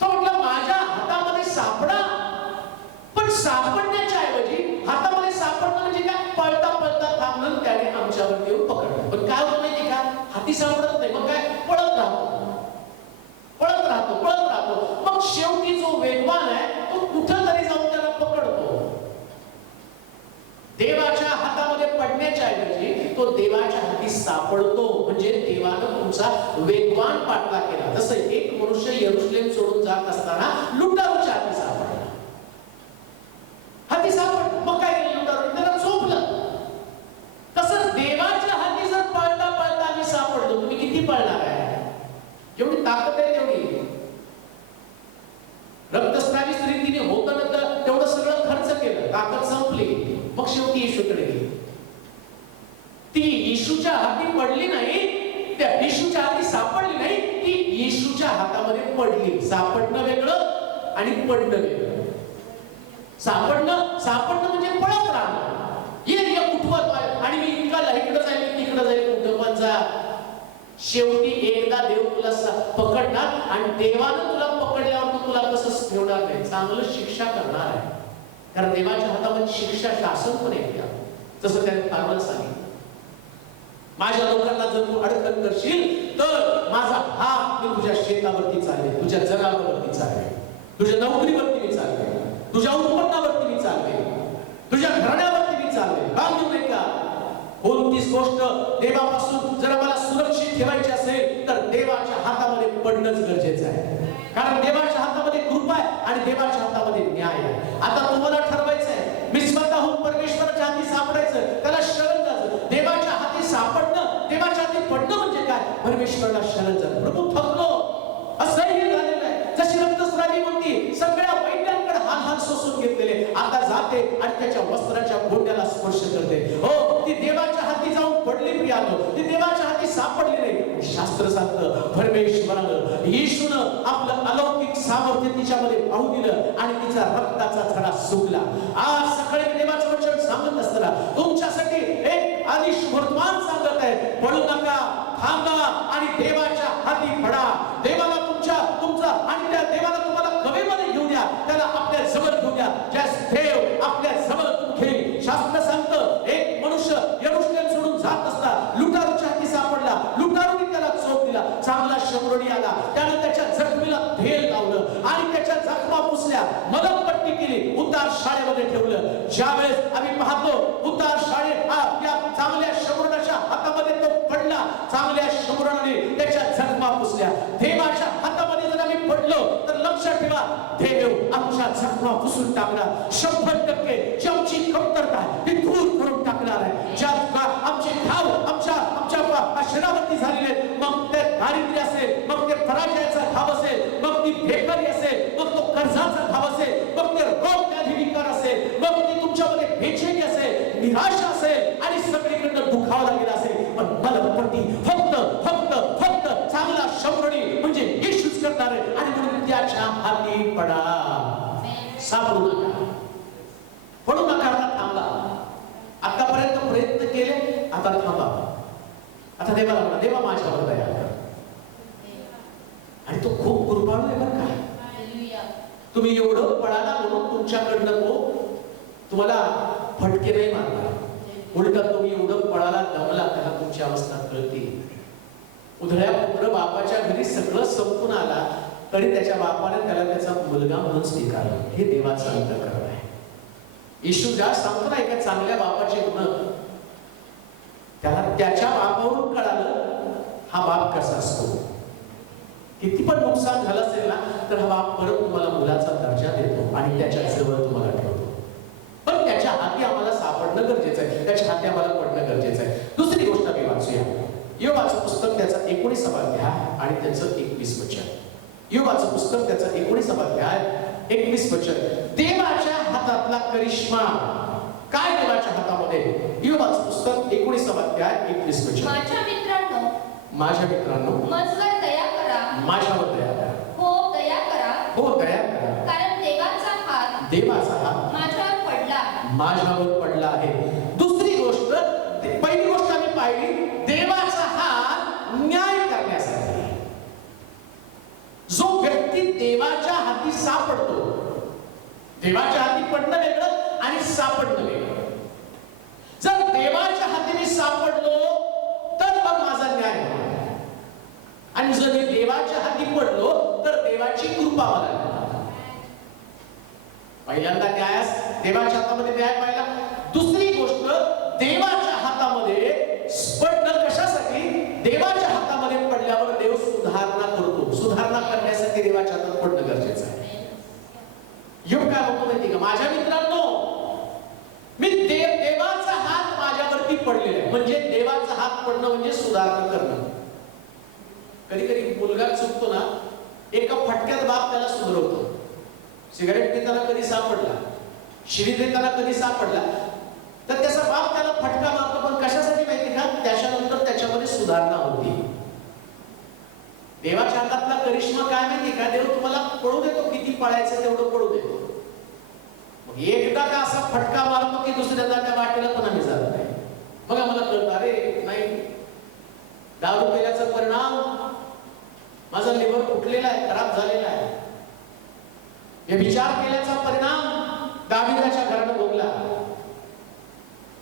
तो म्हटलं माझ्या हातामध्ये सापडा, पण सापडण्याच्या ऐवजी हातामध्ये सापडणं म्हणजे काय, पळता थांबणं, त्याने आमच्यावर येऊन पकडलं. पण काय होतं माहिती का, हाती सापडत नाही, मग काय, पळत राहतो. मग शेवटी जो वेगवान आहे तो कुठं तरी जाऊन त्याला पकडतो. देवाच्या हातामध्ये पडण्याच्या ऐवजी तो देवाच्या हाती सापडतो. म्हणजे देवानं तुमचा वेगवान पाठला केला. जसं एक मनुष्य यरुशलेम सोडून जात असताना लुटारूच्या हाती सापडला. मग काय केलं लुटारू, त्याला झोपलं. तसं देवाच्या हाती जर पळता आम्ही सापडलो, तुम्ही किती पळणार आहे? जेवढी ताकद आहे तेवढी. रक्तस्रावी स्त्री तिने होतं ना तर तेवढं सगळं खर्च केलं, ताकद संपली, मग शेवटी येशूकडे गेली. ती येशूच्या हाती पडली नाही, त्या येशूच्या हाती सापडली नाही, ती येशूच्या हातामध्ये पडली. सापडणं वेगळं आणि पडणं वेगळं. सापडणं म्हणजे पळत राहणं, ये कुठवर आणि मी इकडं जाईल तिकडं जाईल, कुठं पण जा. शेवटी एकदा देव तुला पकडणार आणि देवानं तुला पकडल्यावर तो तुला तसंच ठेवणार नाही, चांगलं शिक्षा करणार आहे. कारण देवाच्या हातामध्ये शिक्षा शासन पण येते. जसं त्याने फार्मला सांगितलं, माझ्या लोकांना जर तू अडचण करशील तर माझा हात मी तुझ्या शेतावरती चालवेल, तुझ्या जनावरांवरती चालवेल, तुझ्या नोकरीवरती मी चालवेल, तुझ्या उत्पन्नावरती मी चालवेल, तुझ्या घराण्यावरती मी चालवेल. बांधू नये का? कोणतीच गोष्ट देवापासून जर मला सुरक्षित ठेवायची असेल तर देवाच्या हातामध्ये पडणंच गरजेचं आहे. कारण देवाच्या हातामध्ये कृपा आहे आणि देवाच्या हातामध्ये न्याय आहे. आता तुम्हाला ठरवायचं आहे, मी स्वतःहून परमेश्वराच्या हाती सापडायचं, त्याला शरण जायचं. देवाच्या हाती सापडणं, देवाच्या हाती पडणं म्हणजे काय, परमेश्वराला शरण जाणं. प्रभू थकलो, असह्य झालेलं आहे. जशी रक्तस्रावी म्हणती, सगळ्या वैद्यांकडे हात सोसून घेतलेले, आता जाते आणि त्याच्या वस्त्राच्या गोंड्याला स्पर्श करते. हो, ती देवाच्या हाती जाऊन पडली प्रियानो, ती देवाच्या हाती सापडली नाही. शास्त्र सांगतं परमेश्वरानं, येशूनं आपलं अलौकिक सामर्थ्य तिच्यामध्ये पाहू दिलं आणि तिचा रक्ताचा थडा सुकला. आज सकाळी देवाचं वचन सांगत असताना तुमच्यासाठी एक आदिश वर्तमान सांगत आहे, पळू नका, थांबा आणि देवाच्या हाती पडा. देवाला तुमचा आणि त्या देवाला तुम्हाला कवेमध्ये घेऊन द्या, त्याला आपल्या जवळ घेऊन द्या, ज्यास देव आपल्या जवळ घेईल. शास्त्र सांगतं, एक मनुष्य यरुशलेम सोडून जात असता लुटारूच्या हाती सापडला, लुटारूने त्याला चोप दिला, चांगला शमरोनी आला, त्याने त्याच्या जखमीला तेल लावलं आणि त्याच्या जखमा पुसल्या, मलमपट्टी केली, उतार शाळेमध्ये ठेवलं. ज्यावेळेस आम्ही पाहतो उतार शाळेत या चांगल्या शमरोनाच्या हातामध्ये तो पडला, चांगल्या शमरोनाने त्याच्या जखमा पुसल्या. देवाच्या हातामध्ये जर आम्ही पडलो तर लक्षात ठेवा, देव आमच्या जखमा पुसून टाकणार. 100% जी आमची कमतरता आहे ती दूर करून टाकणार आहे. ज्या आमचे घाव आमच्या शरीरावरती झालेले, मग ते दारिद्र्य असेल, मग ते पराजयाचा घाव असेल, मग ती बेकारी असेल, मग तो कर्जाचा घाव असेल, मग ते रोग व्याधी विकार असेल, मग ती तुमच्यामध्ये बेचैनी असेल, निराशा असेल आणि सगळीकडनं दुखावला गेला असेल, पण मलमपट्टी फक्त चांगला शमरोनी म्हणजे येशूच करणार आहे. आणि म्हणून त्याच्या हाती पडा, सापडू नका, पडू नका. आता थांबा, आतापर्यंत प्रयत्न केले, आता थांबा. आता देवाला म्हणा, देवा माझ्यावर दया कर. आणि तो खूप कृपाळू आहे बरं का. तुम्ही एवढं पळाला म्हणून तुमच्याकडनं तो तुम्हाला फटके नाही मारला, उलट तुम्ही एवढं पळाला दमला, त्याला तुमची अवस्था कळते. उधळ्या पुत्र बापाच्या घरी सगळं संपून आला तरी त्याच्या बापाने त्याला त्याचा मुलगा म्हणून स्वीकारलं. हे देवाचं अंतःकरण आहे. येशू ज्या सांगतो ना एका चांगल्या बापाचे गुण, त्याला त्याच्या बापावरून कळालं हा बाप कसा असतो. किती पण नुकसान झालं असेल ना तर हा बाप परत तुम्हाला मुलाचा दर्जा देतो आणि त्याच्या जवळ तुम्हाला ठेवतो. पण त्याच्या हाती आम्हाला सापडणं गरजेचं आहे, त्याच्या हाती आम्हाला पडणं गरजेचं आहे. दुसरी गोष्ट मी वाचूया योबाचं पुस्तक त्याचा 19वा अध्याय आणि त्याचं 21 वचन. योबाचं पुस्तक त्याचा 19वा अध्याय 21 वचन. देवाच्या हातातला करिश्मा काय? देवाच्या हातामध्ये योबाचं पुस्तक 19वा अध्याय 21 वचन. माझ्या मित्रांनो मजवर दया करा, माझ्यावर दया करा. हो दया करा, हो दया करा, कारण देवाचा हात माझ्यावर पडला आहे. दुसरी गोष्ट, पहिली गोष्ट आम्ही पाहिली, देवाचा हात न्याय करण्यासाठी. जो व्यक्ती देवाच्या हाती सापडतो, देवाच्या हाती पडणं वेगळं आणि सापडणं वेगळं. जर देवाच्या हाती मी सापडलो तर मग माझा न्याय होणार, आणि जर मी देवाच्या हाती पडलो तर देवाची कृपा मला मिळणार. पहिल्यांदा न्यायास देवाच्या हातामध्ये न्याय पाहिला. दुसरी गोष्ट, देवाच्या हातामध्ये पडणं कशासाठी? देवाच्या हातामध्ये पडल्यावर देव सुधारणा करतो. सुधारणा करण्यासाठी देवाच्या हातात पडणं गरजेचं आहे. योग काय म्हणतो माहिती का? माझ्या मित्रांनो, मी देवाचा हात माझ्यावरती पडलेला आहे. म्हणजे देवाचा हात पडणं म्हणजे सुधारणा करणं. कधी कधी मुलगा चुकतो ना, एका फटक्यात बाप त्याला सुधारवतो. सिगारेट पिताना कधी सापडला, शिवी देताना कधी सापडला तर त्याचा बाप त्याला फटका मारतो. पण कशासाठी माहिती का? त्याच्यानंतर त्याच्यामध्ये सुधारणा होती. देवाच्या हातातला करिश्मा काय माहिती का? देव तुम्हाला पळू देतो, किती पळायचं तेवढं पळू देतो. मग एकदा का असा फटका मारतो की दुसऱ्यांदा त्या वाटेला पण आम्ही जात नाही. मग आम्हाला कळतं, अरे नाही, दारू पिल्याचा परिणाम माझा लिव्हर फुटलेला आहे, खराब झालेला आहे. व्यभिचार केल्याचा परिणाम दाविदाच्या घराने भोगला.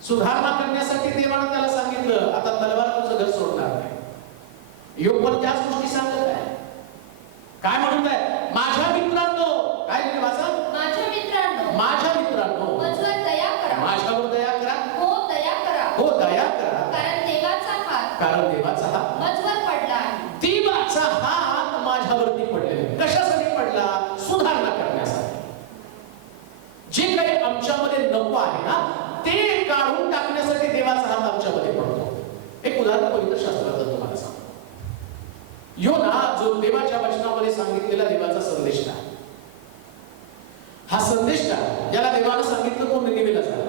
सुधारणा करण्यासाठी देवाने त्याला सांगितलं, आता तलवार तुझं घर सोडणार नाही. योग पण त्याच गोष्टी सांगत आहे. काय म्हणत आहे? माझ्या मित्रांनो, काय लिहिले वाचा? माझ्या मित्रांनो माझ्यावर दया करा, हो दया करा, हो दया करा, कारण देवाचा हात माझ्यावर पडला. देवाचा हात माझ्यावरती पडलेला. कशासाठी पडला? सुधारणा करण्यासाठी. जे काही आमच्यामध्ये नको आहे ना ते काढून टाकण्यासाठी देवाचा हात आमच्यामध्ये पडतो. एक उदाहरण पवित्र शास्त्राचं तुम्हाला सांगतो. योना जो देवाच्या वचनामध्ये सांगितलेला देवाचा संदेश आहे, हा संदेश ज्याला देवानं सांगितलं तो निनिवेला झाला,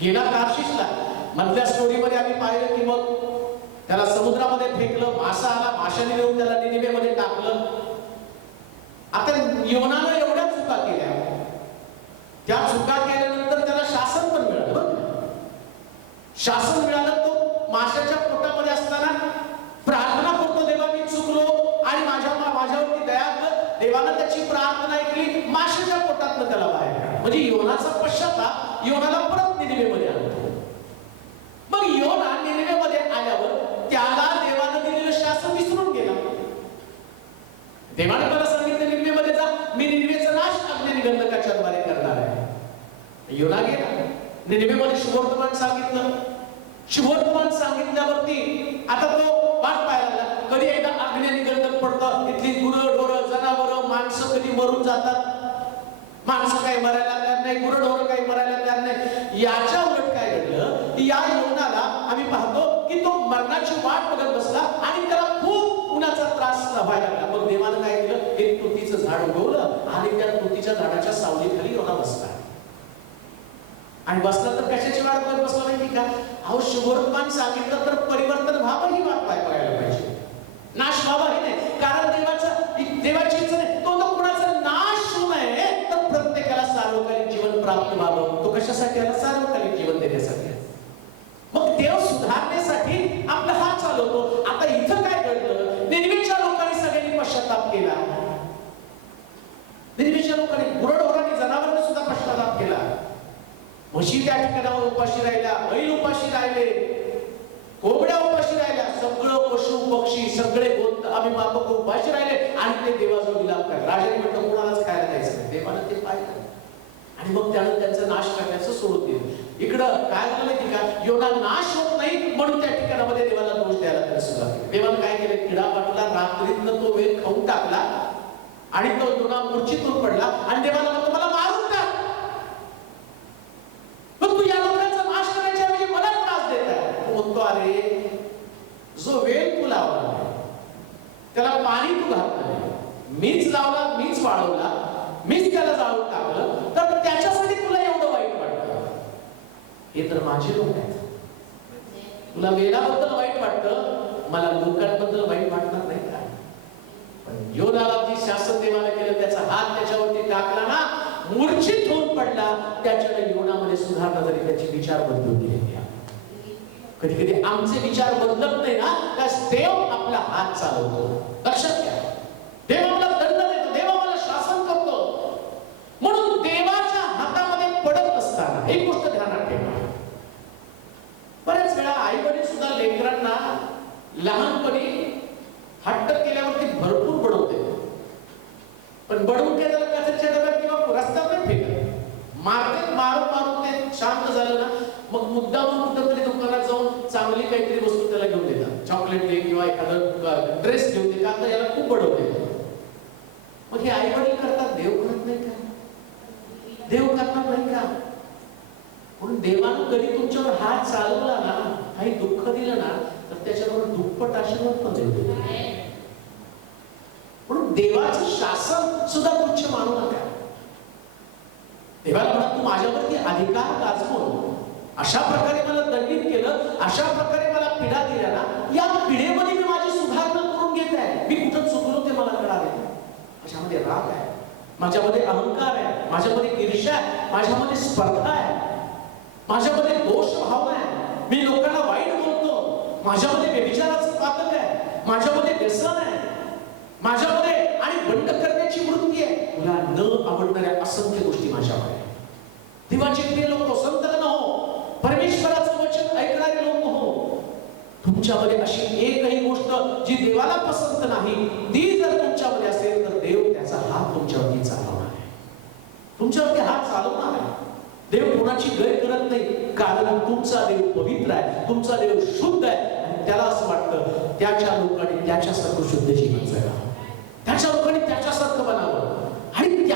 गेला तार्शिशला. मधल्या स्टोरीमध्ये आम्ही पाहिलं की मग त्याला समुद्रामध्ये फेकलं, मासा आला, माशाने येऊन त्याला निनिवेमध्ये टाकलं. आता योनानं एवढ्या चुका केल्या, त्या चुका केल्यानंतर त्याला शासन पण मिळालं. बरं, शासन मिळालं. तो माशाच्या पोटामध्ये असताना प्रार्थना करतो, देवा मी चुकलो आणि माझ्यावरती दया कर. देवानं त्याची प्रार्थना ऐकली, माशाच्या पोटातनं त्याला बाहेर काढलं. म्हणजे योनाचा पश्चाताप योनाला परत निनिवेमध्ये आणतो. मग योना निनिवेमध्ये आल्यावर त्याला देवानं दिलेलं शासन विसरून गेला. देवानं त्याला सांगितलं निनिवेमध्ये जा, मी निनिवेचा नाश अग्निगंधकाच्या द्वारे करणार आहे. योना गेला निनिवेमध्ये, शुभवर्तमान सांगितलं. शुभवर्तमान सांगितल्यावरती आता तो वाट पाहायला लागला, कधी एकदा अग्निगंधक पडतं. इथली गुरं ढोरं जनावरं माणसं कधी मरून जातात. माणसं काही मरायला तयार नाही, गुरं ढोरं काही मरायला तयार नाही. याच्या उलट काय घडलं की या योनाला आम्ही पाहतो की तो मरणाची वाट बघत बसला आणि त्याला खूप उन्हाचा त्रास व्हायला लागला. मग देवानं काय केलं, एक तुतीचं झाड उगवलं आणि त्या तुतीच्या झाडाच्या सावलीखाली योना बसला. आणि बसला तर कशाची वाट बघत बसला माहिती का? अहो, शुभवर्तमान सांगितलं तर परिवर्तन व्हावं ही वाट बघायला पाहिजे, नाश व्हावा हे नाही. कारण देवाची इच्छा नाही, तो कुणाचा नाश होऊ नये तर प्रत्येकाला सार्वकालिक जीवन प्राप्त व्हावं. तो कशासाठी आला? सार्वकालिक जीवन देण्यासाठी. मग देव सुधारण्यासाठी आपला हात चालवतो. आता इथं काय घडलं? निनिवेच्या लोकांनी सगळ्यांनी पश्चाताप केला. निनिवेच्या लोकांनी, गुरढोरांनी, जनावरांनी सुद्धा पश्चाताप केला. म्हशी त्या ठिकाणावर उपाशी राहिल्या, बैल उपाशी राहिले, कोंबड्या उपाशी राहिल्या, सगळं पशु पक्षी सगळे आम्ही मापक उपाशी राहिले आणि ते देवाजवळ विलाप करतात. राजाने म्हटलं कोणालाच खायला द्यायचं नाही. देवानं ते पाहिलं आणि मग त्यानं त्यांचा नाश करण्याचं सोडून दिलं. इकडं काय झालं माहिती का, योना नाश होत नाही म्हणून त्या ठिकाणामध्ये देवाला दोष द्यायला त्याला सुरुवात केली. देवानं काय केलं, किडा पाठवला, रात्रीतनं तो वेल खाऊन टाकला आणि तो योना मूर्छितून पडला आणि देवाला म्हणतो मला मारून टाक. पण तू या लोकांचा नाश करायच्या ऐवजी मला त्रास देत आहे. तो म्हणतो अरे जो वेल तू लावला त्याला पाणी तू घातलं नाही, मीच लावला, मीच वाढवला, मीच त्याला जाळून टाकलं, तर त्याच्यासाठी तुला एवढं वाईट वाटतं. हे तर माझे लोक आहेत. तुला वेलाबद्दल वाईट वाटतं, मला लोकांबद्दल वाईट वाटणार नाही का? पण योनाला जी शासन देवाला केलं, त्याचा हात त्याच्यावरती टाकला ना, मूर्छित होऊन पडला. त्याच्याने योनामध्ये सुधारणा झाली, त्याचे विचार बदलून गेले. कधी कधी आमचे विचार बदलत नाही ना, त्यास देव आपला हात चालवतो. लक्षात घ्या, देव आम्हाला दंड देतो, देव आम्हाला शासन करतो. म्हणून देवाच्या हातामध्ये पडत असताना एक गोष्ट ध्यानात ठेवा. बऱ्याच वेळा आई वडील सुद्धा लेकरांना लहानपणी हट्ट केल्यावरती भरपूर बडवते, पण बडवून काय त्याला कचऱ्याच्या डब्यात किंवा रस्त्यावर फेकत मारते. मारून ते शांत झालं ना, मग मुद्दामून कुठंतरी दुकानात जाऊन चांगली काहीतरी वस्तू त्याला घेऊन देतात, चॉकलेट दे किंवा एखादा ड्रेस घेऊन दे, का तर याला खूप बडवते. मग हे आई वडील करतात, देव करत नाही का? देव करणार नाही का? म्हणून देवानं कधी तुमच्यावर हात चालवला ना, काही दुःख दिलं ना, तर त्याच्यावर दुप्पट आशीर्वाद पण देतो. म्हणून देवाचं शासन सुद्धा तुच्छ मानू नका. देवाला म्हणा, तू माझ्यावरती अधिकार गाजवून अशा प्रकारे मला दंडित केलं, अशा प्रकारे मला पीडा दिल्या ना, या पिढेमध्ये मी माझी सुधारणा करून घेत आहे. मी कुठं चुकलो ते मला कळाले. माझ्यामध्ये राग आहे, माझ्यामध्ये अहंकार आहे, माझ्यामध्ये ईर्ष्या आहे, माझ्यामध्ये स्पर्धा आहे, माझ्यामध्ये दोष भावना आहे, मी लोकांना वाईट बोलतो, माझ्यामध्ये व्यभिचाराचं पातक आहे, माझ्यामध्ये व्यसन आहे, माझ्यामध्ये आणि बंड करण्याची वृत्ती आहे. तुला न आवडणाऱ्या असंख्य गोष्टी माझ्यामध्ये. देवाचे प्रिय लोक, संत न हो, परमेश्वराचं वचन ऐकणारे लोक हो, तुमच्यामध्ये अशी एकही गोष्ट जी देवाला पसंत नाही, ती जर तुमच्यामध्ये असेल तर देव त्याचा हात तुमच्यावरती चालवणार आहे, तुमच्यावरती हात चालवणार आहे. देव कोणाची गैर करत नाही, कारण तुमचा देव पवित्र आहे, तुमचा देव शुद्ध आहे. आणि त्याला असं वाटतं त्याच्या लोकांनी त्याच्यासारखं शुद्ध जीवन जगावं, त्याच्या लोकांनी त्याच्यासारखं बनावं. आणि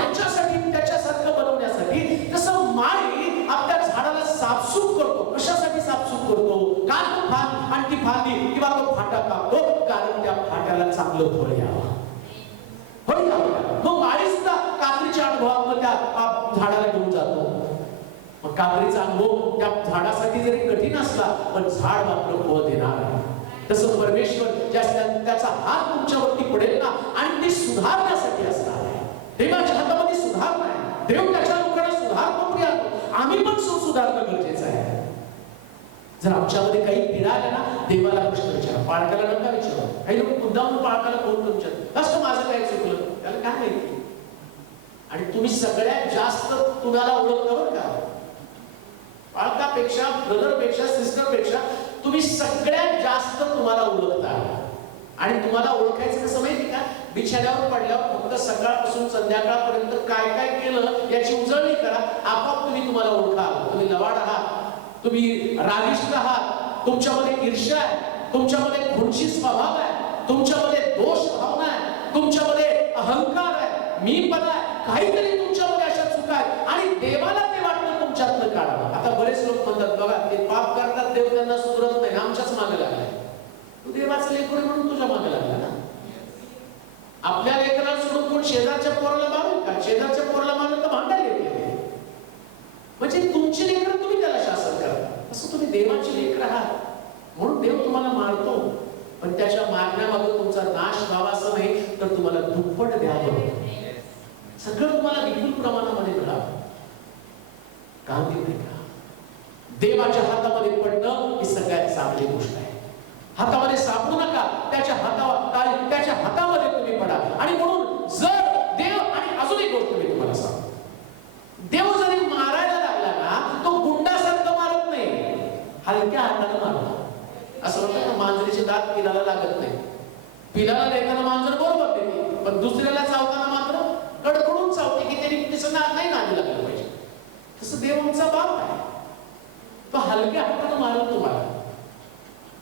त्याच्यासारखं बनवण्यासाठी जसं माळी आपल्या झाडाला साफसूफ करतो, कशासाठी साफसूफ करतो? का तो फांद आणखी फांदी किंवा तो फाटा कापतो, कारण त्या फाट्याला चांगलं फळ यावं. फळ यावं. मग माळी सुद्धा कात्रीच्या अनुभवावर त्या झाडाला घेऊन जातो. मग कात्रीचा अनुभव त्या झाडासाठी जरी कठीण असला, पण झाड मात्र फळ देणार आहे. तसं परमेश्वर त्याचा हात तुमच्यावरती पडेल ना, आणि ते सुधारण्यासाठी असणार आहे. देवाच्या हातामध्ये सुधारणा आहे. देव त्याच्या लोकांना सुधारतो, प्रिय. आम्ही पण सुधारणं गरजेचं आहे. जर आमच्यामध्ये काही पीडा आल्या ना, देवाला प्रश्न विचारा, पाळकाला नका विचारा. काही लोक मुद्दाम पाळकाला कोण विचारतात, असं माझं काय चुकलं, त्याला काय माहिती. आणि तुम्ही सगळ्यात जास्त कुणाला ओळखता बरं का, पाळकापेक्षा, ब्रदरपेक्षा, सिस्टरपेक्षा तुम्ही सगळ्यात जास्त तुम्हाला ओळखता. आणि तुम्हाला ओळखायचं कसं माहिती का, बिछाण्यावर पडल्यावर फक्त सकाळपासून संध्याकाळपर्यंत काय काय केलं याची उजळणी करा, आपोआप तुम्हाला ओळखाल. तुम्ही लवाड आहात, तुम्ही रागिष्ट आहात, तुमच्यामध्ये ईर्ष्या आहे, तुमच्यामध्ये खुणशी स्वभाव आहे, तुमच्यामध्ये दोष भावना आहे, तुमच्यामध्ये अहंकार आहे, मीपणा आहे, काहीतरी तुमच्यामध्ये अशा चुका आहेत. आणि देवाला ते वाटतं तुमच्यातलं काढावं. आता बरेच लोक म्हणतात, बघा ते पाप करतात, देव त्यांना सुधरत नाही, आमच्याच मागे लागलाय. तू देवाचं लेकरू म्हणून तुझ्या मागे लागला ना. आपल्या लेकराला सोडून कोण शेजारच्या पोराला मारेल का? शेजारच्या पोराला मारलं तर भांडायला येते. म्हणजे तुमची लेकरं तुम्ही त्याला शासन करता, असं तुम्ही देवाची लेकरं आहात. म्हणून देव तुम्हाला मारतो, पण त्याच्या मारण्यामागे तुमचा नाश व्हावा असं नाही, तर तुम्हाला दुप्पट द्यावं, सगळं तुम्हाला विपुल प्रमाणामध्ये मिळावं. काम नाही का? देवाच्या हातामध्ये पडणं ही सगळ्यात चांगली गोष्ट आहे. हातामध्ये सापडू नका, त्याच्या हातामध्ये तुम्ही पडा. आणि म्हणून जर देव, आणि अजून एक गोष्ट मी तुम्हाला सांगतो, देव जरी मारायला लागला ना, तो गुंडासारखं मारत नाही, हलक्या हाताने मारतो. असं म्हणतात ना, मांजरीचे दात पिलाला लागत नाही. पिलाला देताना मांजर बरोबर देते, पण दुसऱ्याला चावताना मात्र कडकडून चावते, की त्यांनी तिचं नाही नादी लागलं पाहिजे. हलक्या हाताने मारल तुम्हाला,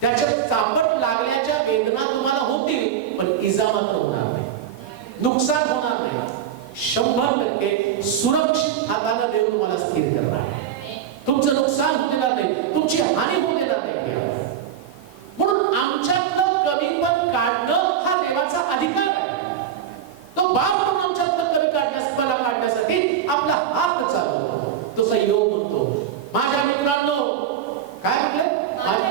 त्याच्या चापट लागल्याच्या वेदना तुम्हाला होतील, पण इजा मात्र होणार नाही, नुकसान होणार नाही. 100% सुरक्षित हाताने देव तुम्हाला स्थिर करणार. तुमचं नुकसान होऊ देणार नाही, तुमची हानी होऊ देणार नाही. म्हणून आमच्यातलं कमीपण काढणं हा देवाचा अधिकार आहे. तो बाप म्हणून आमच्यातलं कमी काढण्यासाठी आपला हात चालवतो. तो योग म्हणतो, माझ्या मित्रांनो, काय म्हटले, माझ्या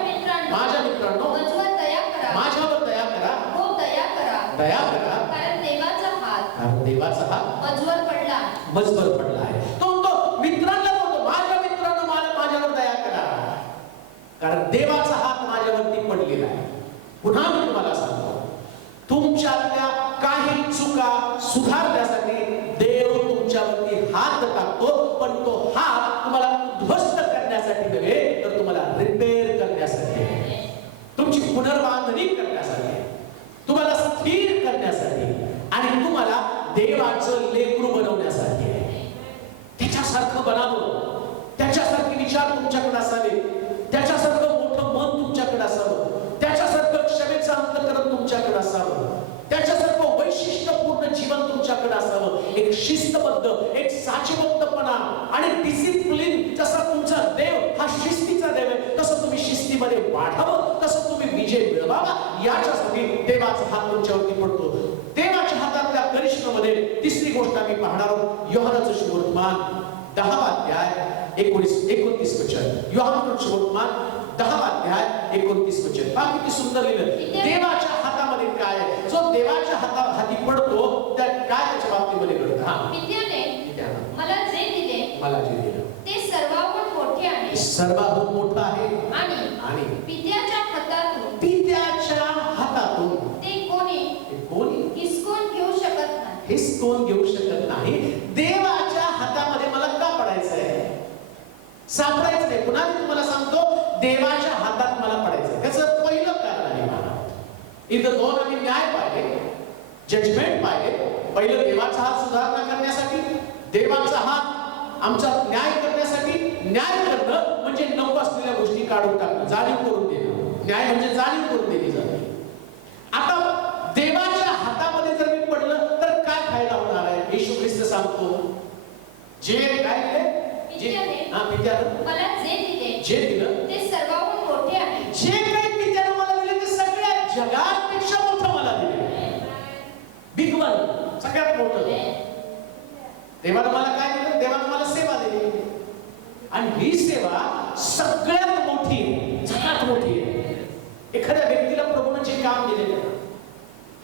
मित्रांनो माझ्यावर दया करा, माझ्यावर दया करा, हो दया करा, दया करा, कारण देवाचा हात मजवर पडला आहे. तो म्हणतो मित्रांना, म्हणतो माझ्या मित्रांनो माझ्यावर दया करा, कारण देवाचा हात माझ्यावरती पडलेला आहे. पुन्हा मी तुम्हाला सांगतो, तुमच्यातल्या काही चुका सुधारण्यासाठी देव तुमच्यावरती हात टाकतो, पण तो हात तुम्हाला उद्ध्वस्त करण्यासाठी नव्हे, तर तुम्हाला रिपेअर करण्यासाठी, तुमची पुनर्बांधणी करण्यासाठी, तुम्हाला स्थिर करण्यासाठी आणि तुम्हाला देवाचं लेकरू बनवण्यासाठी आहे. त्याच्यासारखं बनावं, त्याच्यासारखे विचार तुमच्याकडे असावे, त्याच्यासारखं मोठं मन तुमच्याकडे असावं, त्याच्यासारखं क्षमेचं अंतःकरण तुमच्याकडे असावं, त्याच्यासारखं वैशिष्ट्यपूर्ण जीवन तुमच्याकडे असावं. एक शिस्तबद्ध, एक साचेबद्धपणा आणि डिसिप्लिन. जसा तुमचा देव हा शिस्तीचा देव आहे, तसं तुम्ही शिस्तीमध्ये वाढावं, तसं तुम्ही विजय मिळवावा, याच्यासाठी देवाचा हात तुमच्यावरती पडतो. देवाच्या हातातल्या करिश्मामध्ये तिसरी गोष्ट आम्ही पाहणार आहोत. योहानाचं सुवर्तमान 10वा अध्याय 29 वचन. योहानाचं सुवर्तमान 10वा अध्याय 29 वचन. पहा किती सुंदर लिहिलं. देवाच्या हातामध्ये काय आहे, जो देवाच्या हाती पडतो त्या काय त्याच्या बाबतीमध्ये घडतं. पित्याने मला जे दिले ते सर्वाहून मोठे आहे, सर्वाहून मोठं आहे, आणि पित्याच्या हातातून ते कोणी हिसकून घेऊ शकत नाही. देवाच्या हातामध्ये मला का पडायचं आहे, सापडायचं नाही. पुन्हा मी तुम्हाला सांगतो, देवाच्या हातात मला पडायचं. त्याचं पहिलं कारण आहे मला इथं दोन आम्ही न्याय पाहिले, जजमेंट पाहिले. पहिलं देवाचा हात सुधारणा करण्यासाठी, देवाचा हात आमचा न्याय करण्यासाठी. न्याय करणं म्हणजे नको असलेल्या गोष्टी काढून टाकणं, जाणीव करून देणं. न्याय म्हणजे जाणीव करून दिली जाते. आता देवाच्या हातामध्ये जर मी पडलं तर काय फायदा होणार आहे, येशू ख्रिस्त सांगतो. जे काय पित्यानं मला जे दिलं ते सर्वाहून मोठे आहे. जे काही पित्यानं मला दिले ते सगळ्या जगापेक्षा मोठं मला दिले. बिग वन, सगळ्यात मोठं. देवानं मला काय दिलं, देवानं मला सेवा दिली, आणि ही सेवा सगळ्यात मोठी आहे, सगळ्यात मोठी आहे. एखाद्या व्यक्तीला प्रभूने जे काम दिलेलं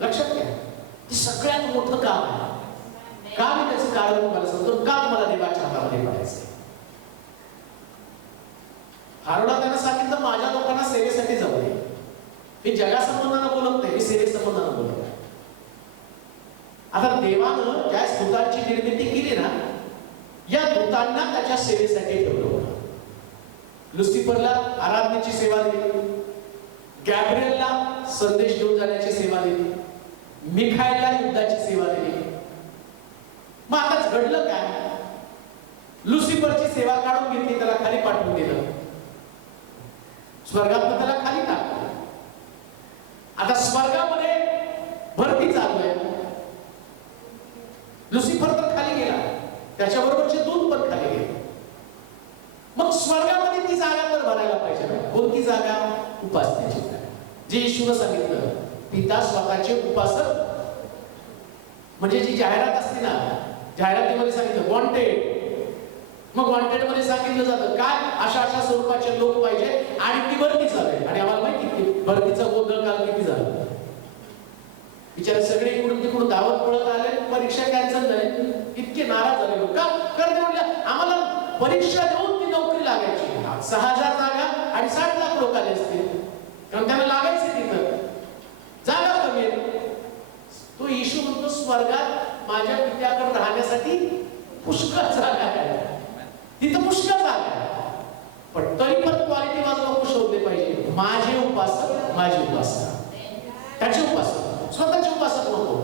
लक्षात घ्या, ते सगळ्यात मोठं काम आहे. का मी त्याचं कारण तुम्हाला सांगतो, का तुम्हाला देवाच्या हातामध्ये पडायचं. हारोडा त्यानं सांगितलं, माझ्या लोकांना सेवेसाठी जाऊ दे. मी जगासंबंधानं बोलत नाही, मी सेवेसंबंधानं बोलत नाही. आता देवानं ज्या दूतांची निर्मिती केली ना, या दूतांना त्याच्या सेवेसाठी ठेवलं होतं. लुसिफरला आराधनेची सेवा दिली, गॅब्रिएलला संदेश घेऊन जाण्याची सेवा दिली, मिखाएलला युद्धाची सेवा दिली. मग आताच घडलं काय, लुसिफरची सेवा काढून घेतली, त्याला खाली पाठवून दिलं, स्वर्गात त्याला खाली टाकलं. आता स्वर्गामध्ये भरती चालू आहे. लुसिफर तर खाली गेला, त्याच्याबरोबरचे दूत पण खाली गेले. मग स्वर्गामध्ये ती जागा तर भरायला पाहिजे ना. कोणती जागा, उपासनेची जागा. जे येशूने सांगितलं, पिता स्वतःचे उपासक, म्हणजे जी जाहिरात असते ना, जाहिरातीमध्ये सांगितलं वॉन्टेड. मग वॉन्टेड मध्ये सांगितलं जातं काय, अशा अशा स्वरूपाचे लोक पाहिजे, आणि ती भरती चालू आहे. आणि आम्हाला माहिती की भरतीचा गोंधळ काल किती झाला. बिचारे सगळे इकडून तिकडून धावत पळत आले, परीक्षा कॅन्सल झाली, इतके नाराज झाले लोक. का करते म्हटलं, आम्हाला परीक्षा देऊन ती नोकरी लागायची. 6,000 जागा आणि 60 लाख लोक आले असते, कारण त्यांना लागायचे तिथं, जागा कमी आहे. तो येशू म्हणतो, स्वर्गात माझ्या पित्याकडे राहण्यासाठी पुष्कळ जागा आहे, तिथं पुष्कळ जागा आहे. पण तरी पण क्वालिटी बाजूला खुश होते पाहिजे. माझे उपासक, माझी उपासना, त्याचे उपासक, स्वतःचे उपासक नको.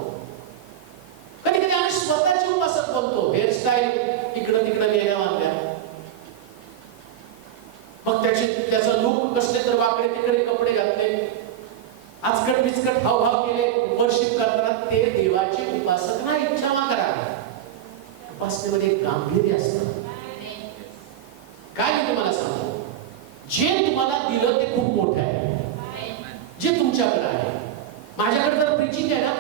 कधी कधी आम्ही स्वतःचे उपासक बनतो. हेअरस्टाईल इकडं तिकडं वेगळ्या बांधल्या, मग त्याचा लूक कसले तर वाकडे तिकडे कपडे घातले, आजकट बिचकट हावभाव केले, वर्शिप करतात, ते देवाचे उपासक नाही. क्षमा करा, उपासनेमध्ये एक गांभीर्य असतं. काय मी तुम्हाला सांगतो, जे तुम्हाला दिलं ते खूप मोठं आहे, जे तुमच्याकडे आहे. माझ्याकडे जर प्रीचिंग आहे ना,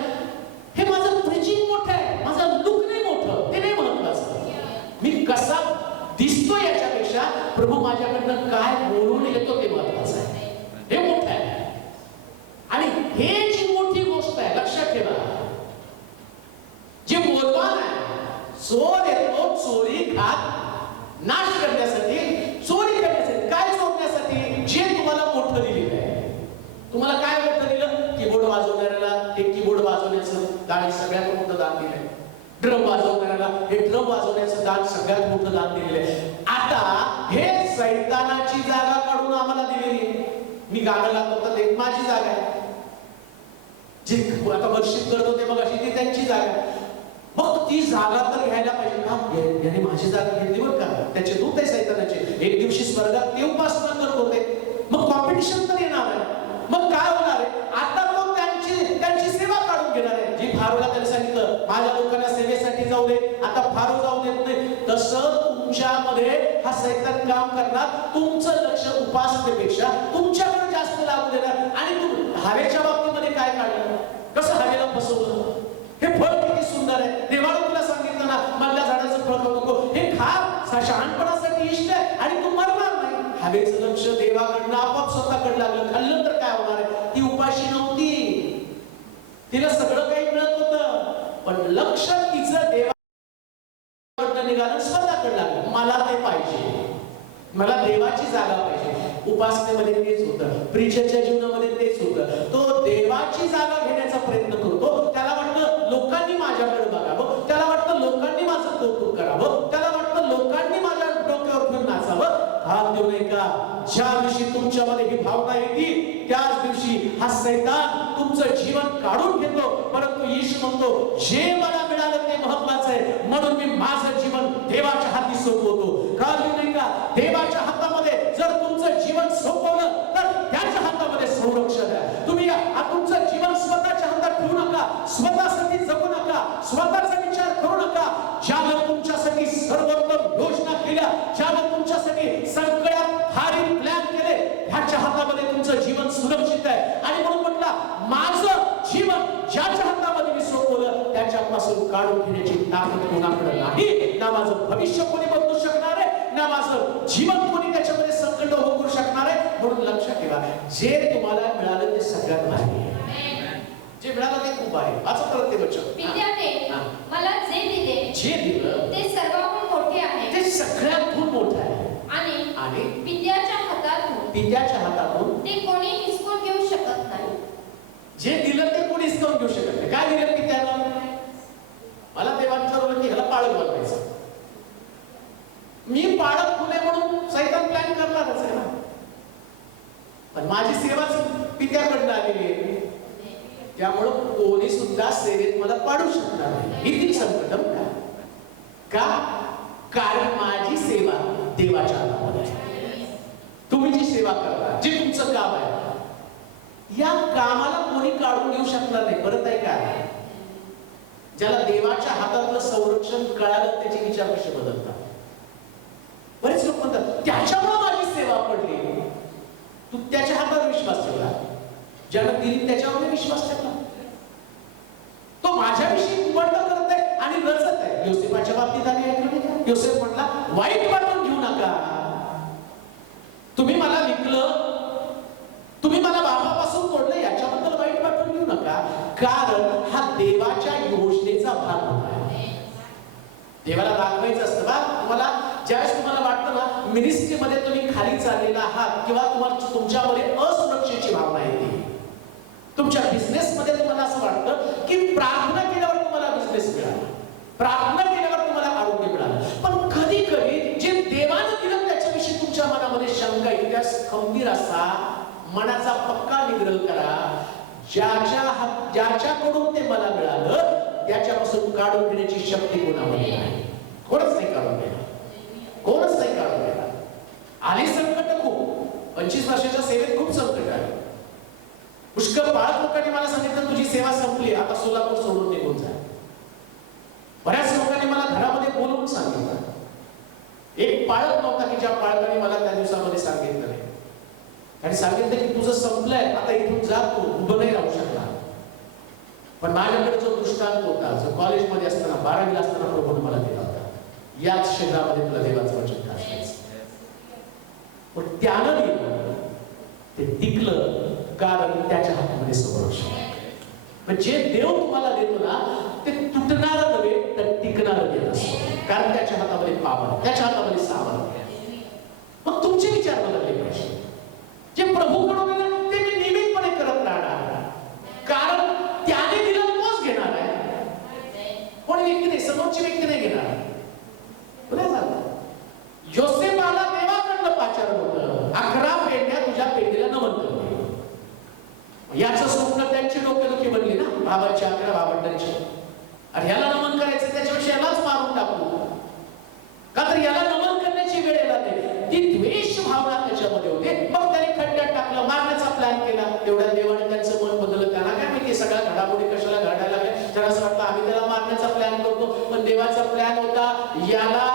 हे माझं प्रीचिंग मोठं आहे, माझं लुक नाही मोठं, ते नाही महत्वाचं. मी कसा दिसतो याच्यापेक्षा प्रभू माझ्याकडनं काय बोलून येतो ते महत्वाचं आहे, हे मोठं आहे. आणि हे जी मोठी गोष्ट आहे, लक्षात ठेवा, जे बोलवान आहे, चोर येतो चोरी खात नाश करण्यासाठी, चोरी करण्यासाठी, काय चोरण्यासाठी, जे तुम्हाला मोठं दिलेलं आहे. तुम्हाला काय मोठं दिलं? कीबोर्ड वाजवणाऱ्याला हे कीबोर्ड वाजवण्याचं दान सगळ्यात मोठं दान दिलंय. ड्रम वाजवणाऱ्याला हे ड्रम वाजवण्याचं दान सगळ्यात मोठं दान दिलेलं आहे. आता हे सैतानाची जागा काढून आम्हाला दिलेली आहे. मी गाणं गातो तर ते माझी जागा आहे, जे आता वर्शिप करत होते मग अशी ती त्यांची जागा आहे. मग ती जागा तर घ्यायला पाहिजे का? याने माझी जागा घेतली बरं का, त्याचे दूत आहे सैतानाचे. एक दिवशी स्वर्गात ते उपासना करत होते, मग कॉम्पिटिशन तर येणार आहे. मग काय होणार आहे? आता तो त्यांची सेवा काढून घेणार आहे. जी फारूला त्याने सांगितलं माझ्या लोकांना सेवेसाठी जाऊ दे, आता फारू जाऊ देत नाही. तसं तुमच्यामध्ये हा सैतान काम करणार. तुमचं लक्ष उपासनेपेक्षा तुमच्याकडे जास्त लागू देणार. आणि तू हवेच्या बाबतीमध्ये काय काढलं, कसं हवेला फसवलं. हे फळ किती सुंदर आहे, देवाला तुला सांगितलं ना मधल्या झाडाचं फळ खाऊ नको, हे खा, शहाणपणासाठी इष्ट आहे आणि तू मरणार नाही. हवेचं लक्ष देवाकडनं आपोआप स्वतःकडे लागलं. खाल्लं तर काय होणार आहे? ती उपाशी नव्हती, तिला सगळं काही मिळत होतं, पण लक्ष तिचं देवाकडनं निघालं, स्वतःकडे लागलं. मला ते पाहिजे, मला देवाची जागा पाहिजे. उपासनेमध्ये तेच होतं, प्रीचरच्या जीवनामध्ये तेच होतं. तो देवाची जागा घेण्याचा प्रयत्न करतो. त्याला वाटतं लोकांनी माझ्याकडे बघावं, त्याला वाटतं लोकांनी माझं कौतुक करावं, त्याला वाटतं लोकांनी माझ्या डोक्यावर घेऊन नाचावं. हात देऊ नये का? ज्या दिवशी तुमच्यामध्ये ही भावना येते त्याच दिवशी हा सैतान तुमचं जीवन काढून घेतो. परंतु येशू म्हणतो जे मला मिळालं ते महत्वाचं आहे, म्हणून मी माझं जीवन देवाच्या हाती सोपवतो. का देऊ नये का? देवाच्या हातामध्ये जर तुमचं जीवन सोपवलं तर त्याच्या हातामध्ये संरक्षण आहे. तुम्ही तुमचं जीवन स्वतःच्या हातात ठेवू नका, स्वतःसाठी जगू नका, स्वतःचा विचार करू नका. ज्यानं तुमच्यासाठी सर्वोत्तम योजना केल्या, ज्यानं तुमच्यासाठी सगळ्यात भारी प्लॅन केले, ह्याच्या हातामध्ये तुमचं जीवन सुरक्षित आहे. आणि म्हणून म्हटलं माझं जीवन ज्याच्या हातामध्ये मी सोपवलं त्याच्यापासून काढून घेण्याची ताकद कोणाकडे नाही. ना माझं भविष्य कोणी बदलू शकणार आहे, ना माझं जीवन कोणी त्याच्यामध्ये संकट होऊ शकणार आहे. म्हणून लक्षात ठेवा, जे तुम्हाला मिळालं ते सगळ्यात भारी आहे. जे मिळालं ते खूप आहे. वाचा परत ते वचन. पित्याने मला जे दिलं ते सर्वाहून मोठे आहे, ते सगळ्यातून मोठं आहे. आणि पित्याच्या हातातून ते कोणी हिसकून घेऊ शकत नाही. जे दिलं ते कोणी हिसकावून घेऊ शकत नाही. काय दिलं पित्यानं? मला देवानं ठरवलं की ह्याला पाळत बनवायचं. मी पाळत फुले म्हणून सैतान प्लॅन करणारच आहे ना. पण माझी सेवाच पित्याकडनं आलेली आहे, त्यामुळं कोणी सुद्धा सेवेत मला पाडू शकणार नाही. किती संकटम का? कारण माझी सेवा देवाच्या हातामध्ये आहे. तुम्ही जी सेवा करता, जे तुमचं काम आहे, या कामाला कोणी काढून घेऊ शकणार नाही. परत आहे काय? ज्याला देवाच्या हातातलं संरक्षण कळालं त्याचे विचार कसे बदलतात. बरेच लोक म्हणतात त्याच्यामुळे माझी सेवा पडली. तू त्याच्या हातावर विश्वास ठेवला, ज्यानं दिली त्याच्यावर मी विश्वास ठेवला. तो माझ्याविषयी कुबंड करत आहे आणि रचत आहे. योसेफाच्या बाबतीत आली आहे. योसेफ म्हटला वाईट वाटून घेऊ नका, तुम्ही मला विकलं, तुम्ही मला बापापासून तोडलं, याच्याबद्दल वाईट वाटून घेऊ नका, कारण हा देवाच्या योजनेचा भाग होता. देवाला दाखवायचं असतं बा तुम्हाला. ज्यावेळेस तुम्हाला वाटतं ना मिनिस्ट्रीमध्ये तुम्ही खाली चाललेला आहात किंवा तुम्हाला तुमच्यामध्ये असुरक्षेची भावना येते, तुमच्या बिझनेसमध्ये तुम्हाला असं वाटतं की प्रार्थना केल्यावर तुम्हाला बिझनेस मिळाला, प्रार्थना केल्यावर तुम्हाला आरोग्य मिळालं, पण कधी कधी जे देवानं दिलं त्याच्याविषयी तुमच्या मनामध्ये शंका येते. त्यास खंबीर असा, मनाचा पक्का निग्रह करा. ज्याच्याकडून ते मला मिळालं त्याच्यापासून काढून घेण्याची शक्ती कोणामध्ये नाही. कोणच नाही काढून घेणार, कोणच नाही काढून घेणार. आली संकट खूप, 25 वर्षाच्या सेवेत खूप संकट आहे. पुष्कळ पाळत लोकांनी मला सांगितलं तुझी सेवा संपली, आता सोलापूर सोडून निघून जा. बऱ्याच लोकांनी मला घरामध्ये बोलवून सांगितलं. एक पाळत नव्हता की ज्या पाळकाने मला त्या दिवसामध्ये सांगितलं नाही आणि सांगितलं की तुझं संपलंय, आता इथून जा, तू उभं नाही राहू शकला. पण माझ्याकडे जो दृष्टांत होता, जो कॉलेजमध्ये असताना 12वीला असताना प्रभूने मला दिला होता, याच क्षेत्रामध्ये तुला देवाचं वचन टाकायचं. पण त्यानं दिलं ते टिकलं, कारण त्याच्या हातामध्ये संरक्षण. पण जे देव तुम्हाला देतो ना ते तुटणारं नव्हे तर टिकणारं देत असतो, कारण त्याच्या हातामध्ये पावर, त्याच्या हातामध्ये सामर्थ्य. मग तुमचे विचार बदलले पाहिजे. जे प्रभूकडून आहे ना ते मी नियमितपणे करत राहणार, कारण त्याने दिलं तोच घेणार आहे. कोणी व्यक्ती नाही, समोरची व्यक्ती नाही घेणार. पुढे झालं योसेफाला देवाकडनं पाचारण होतं, 11 पेंड्या तुझ्या पेंडीला नमन करते. याचं स्वप्न त्यांची डोकेदुखी बनली ना, बाबांची 11 भावंडांची. अरे याला नमन करायचं, त्याच्यापेक्षा यालाच मारून टाकू का, तर याला नमन करण्याची वेळ येणार नाही. ती द्वेष भावना त्याच्यामध्ये होते. मग त्याने खड्ड्यात टाकलं, मारण्याचा प्लॅन केला. तेवढ्या देवाने त्यांचं मन बदललं. त्यांना काय माहिती सगळ्या घडामोडी कशाला घडायला लागल्या. त्यांना असं वाटलं आम्ही त्याला मारण्याचा प्लॅन करतो, पण देवाचा प्लॅन होता याला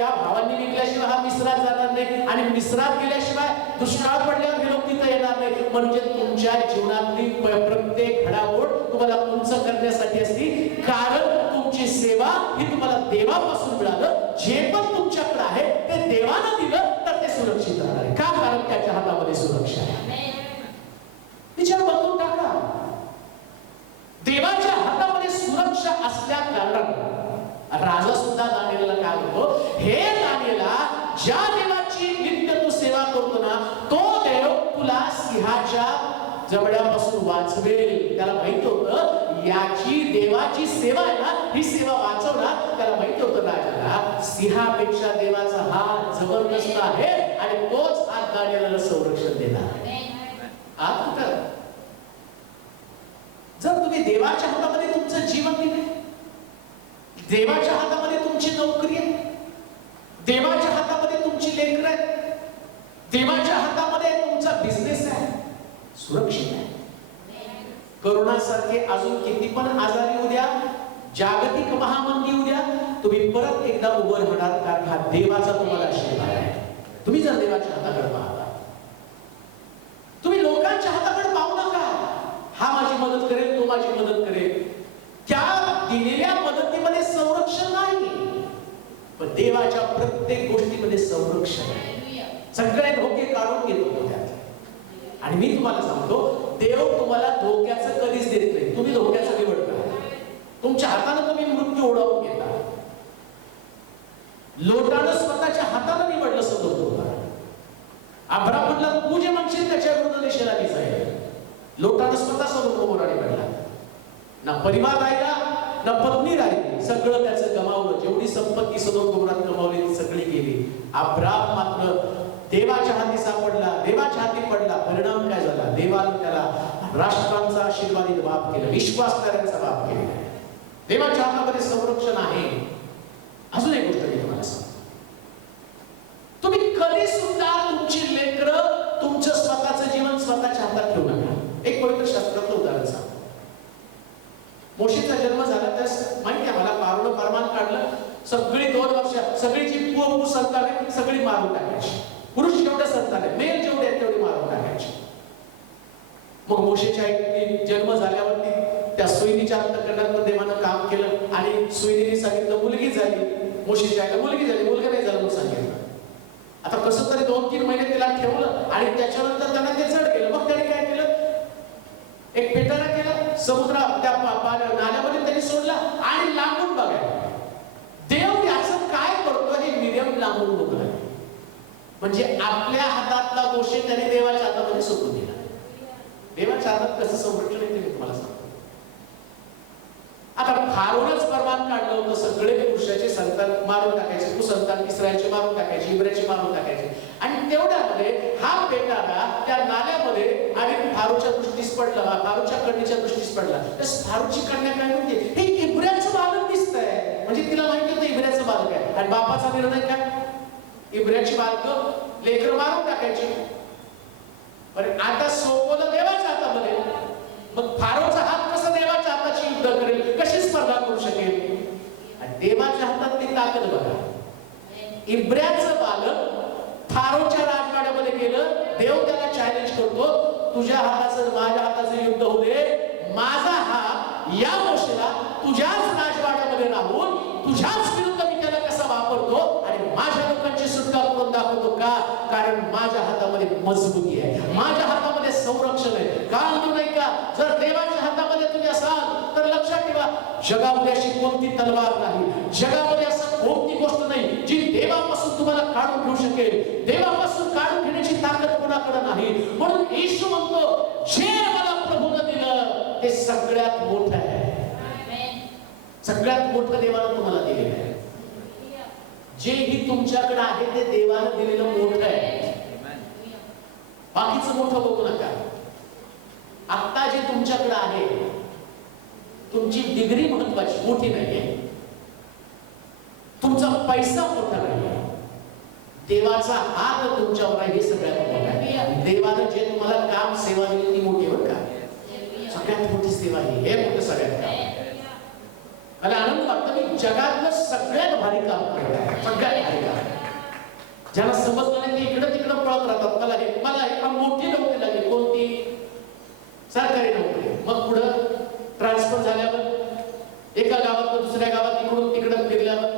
या भावांनी विकल्याशिवाय हा मिस्रात जाणार नाही, आणि मिस्रात गेल्याशिवाय दुष्काळ पडल्यावर हे लोक तिथं येणार नाही. म्हणजे तुमच्या जीवनातली प्रत्येक घडामोड तुम्हाला उंच करण्यासाठी असती, कारण तुमची सेवा ही तुम्हाला देवापासून मिळालं. जे पण तुमच्याकडे आहे ते देवानं दिलं तर ते सुरक्षित राहणार आहे. का, कारण त्याच्या हातामध्ये सुरक्षा आहे. विचार बदलून टाका. देवाच्या हातामध्ये सुरक्षा असल्या कारणानं राजा सुद्धा दानिएलला काय म्हणतो, हे दानिएला, ज्या देवाची नित्य तू सेवा करतो ना तो देव तुला सिंहाच्या जबड्यापासून वाचवेल. त्याला माहित होतं याची देवाची सेवा आहे ना, ही सेवा वाचवणार. त्याला माहित होतं राजाला सिंहापेक्षा देवाचा हात जबरदस्त आहे आणि तोच हात दानिएलाला संरक्षण देणार. जर तुम्ही देवाच्या हातामध्ये तुमचं जीवन दिले, देवाच्या हातामध्ये तुमची नोकरी आहे, देवाच्या हातामध्ये तुमची लेकरं आहेत, देवाच्या हातामध्ये तुमचा बिझनेस आहे, सुरक्षित आहे. करोनासारखे अजून किती पण आजारी उद्या, जागतिक महामंदी उद्या, तुम्ही परत एकदा उभं राहणार, कारण हा देवाचा तुम्हाला आशीर्वाद आहे. तुम्ही जर देवाच्या हाताकडे पाहता, तुम्ही लोकांच्या हाताकडे पाहू नका. हा माझी मदत करेल, तो माझी मदत करेल. त्या दिलेल्या मदतीमध्ये संरक्षण नाही, पण देवाच्या प्रत्येक गोष्टीमध्ये संरक्षण आहे. सगळे धोके काढून घेतो त्यात. आणि मी तुम्हाला सांगतो, देव तुम्हाला धोक्याचं कधीच देत नाही. तुम्ही धोक्याचं निवड करा. तुमच्या हाताने तुम्ही मृत्यू ओढावून घेता. लोटानं स्वतःच्या हाताने निवडलं सदोम. अब्राम म्हणला तू जे म्हणशील त्याच्या विरुद्ध दिशेला मी जाईल. लोटानं स्वतः सदोम गोमोराने म्हणला. ना परिवार राहिला, ना पत्नी राहिली, सगळं त्याचं गमावलं. जेवढी संपत्ती सदोम गोमोरात कमावली ती सगळी गेली. अब्राम मात्र देवाच्या हाती सापडला, देवाच्या हाती पडला. परिणाम काय झाला, देवाने त्याला राष्ट्रांचा आशीर्वादित बाप केलं, विश्वासणाऱ्यांचा बाप केला. देवाच्या हातामध्ये संरक्षण आहे. अजून एक गोष्ट मी तुम्हाला सांगतो, तुम्ही कधी सुद्धा तुमची लेकरं, तुमचं स्वतःचं जीवन स्वतःच्या हातात ठेवू नका. एक पवित्र शास्त्रातलं उदाहरण सांगतो. मोशेचा जन्म झाला तर माहिती आहे मला, पारोनं फरमान काढलं, सगळी 2 वर्ष सगळी जी पू संतान आहे सगळी मारून टाकायची. पुरुष जेवढे संतान आहे, मेल जेवढे आहेत तेवढी मारून टाकायची. मग मोशेच्या आईने जन्म झाल्यावरती त्या सुईनीच्या अंतःकरणात देवानं काम केलं आणि सुईनीने सांगितलं मुलगी झाली. मोशेच्या आईला मुलगी झाली, मुलगा नाही झाला म्हणून सांगितलं. आता कसं तरी 2-3 महिने तिला ठेवलं आणि त्याच्यानंतर त्यांना ते जड केलं. मग त्याने काय केलं, एक पेटारा केला, समुद्रा त्या नाल्यामध्ये त्यांनी सोडला आणि लांबून बघायला. देव त्याचं काय करतो हे मिडियम लांबून बघलं. म्हणजे आपल्या हातातला दोष त्याने देवाच्या हातामध्ये सोडून दिला. देवाच्या हातात कसं संरक्षण आहे ते मी तुम्हाला सांगतो. आता फारोनच फरमान काढलं होतं, सगळे पुरुषाचे संतान मारून टाकायचे, कुसंतान इस्रायलचे मारून टाकायचे, इब्रायचे मारून टाकायचे. आणि तेवढ्यामध्ये हा पेटारा त्या नाल्यामध्ये आणि फारूच्या दृष्टीस पडला, फारूच्या कन्येच्या दृष्टीस पडला. तर फारूची कन्या काय म्हणते, हे इब्रायचं बालक दिसतंय. म्हणजे तिला माहिती होतं इब्रायचं बालक आहे. आणि बापाचा निर्णय काय, इब्रायची बालक लेकरं मारून टाकायची. पण आता सोपवलं देवाच्या हातामध्ये. मग फारोचा हात कसा देवाच्या हाताची युद्ध करेल, कशी स्पर्धा करू शकेल? आणि देवाच्या हातात ती ताकद बघा. इब्राचं बालक फारोच्या राजवाड्यामध्ये गेलं, देव त्याला चॅलेंज करतो, तुझ्या हाताचं माझ्या हाताचं युद्ध होऊ दे, माझा हात या गोष्टीला तुझ्याच राजवाड्यामध्ये राहून तुझ्याच विरुद्ध मी त्याला कसा वापरतो आणि माझ्या लोकांची सुटका करून दाखवतो. का? कारण माझ्या हातामध्ये मजबूती आहे, माझ्या हातामध्ये संरक्षण आहे. का म्हणतो नाही का? जर देवाच्या हातामध्ये तुम्ही असाल तर लक्षात ठेवा, जगामध्ये अशी कोणती तलवार नाही, जगामध्ये असं कोणती गोष्ट नाही जी देवापासून तुम्हाला काढून घेऊ शकेल. देवापासून काढून घेण्याची ताकद कोणाकडे नाही. म्हणून येशू म्हणतो, जे मला प्रभूने दिलं ते सगळ्यात मोठं आहे. सगळ्यात मोठं देवानं तुम्हाला दिलेलं आहे. जेही तुमच्याकडे आहे ते देवानं दिलेलं मोठं आहे. बाकीचं मोठं बघू नका. आता जे तुमच्याकडे आहे, तुमची डिग्री महत्वाची मोठी नाहीये, तुमचा पैसा मोठा नाहीये, देवाचा हात तुमच्यावर आहे हे सगळ्यात मोठं आहे. देवानं जे तुम्हाला काम सेवा दिली ती मोठी बरं का, सगळ्यात मोठी सेवा ही, हे मोठं सगळ्यात काम. मला आनंद वाटतो मी जगातलं सगळ्यात भारी काम करत आहे, सगळ्यात भारी काम. ज्यांना समजलं नाही ते इकडं तिकडं पळत राहतात. मला एक मोठी नोकरी लागली, कोणती? सरकारी नोकरी. मग पुढं ट्रान्सफर झाल्यावर एका गावात दुसऱ्या गावात इकडून तिकडं फिरल्यावर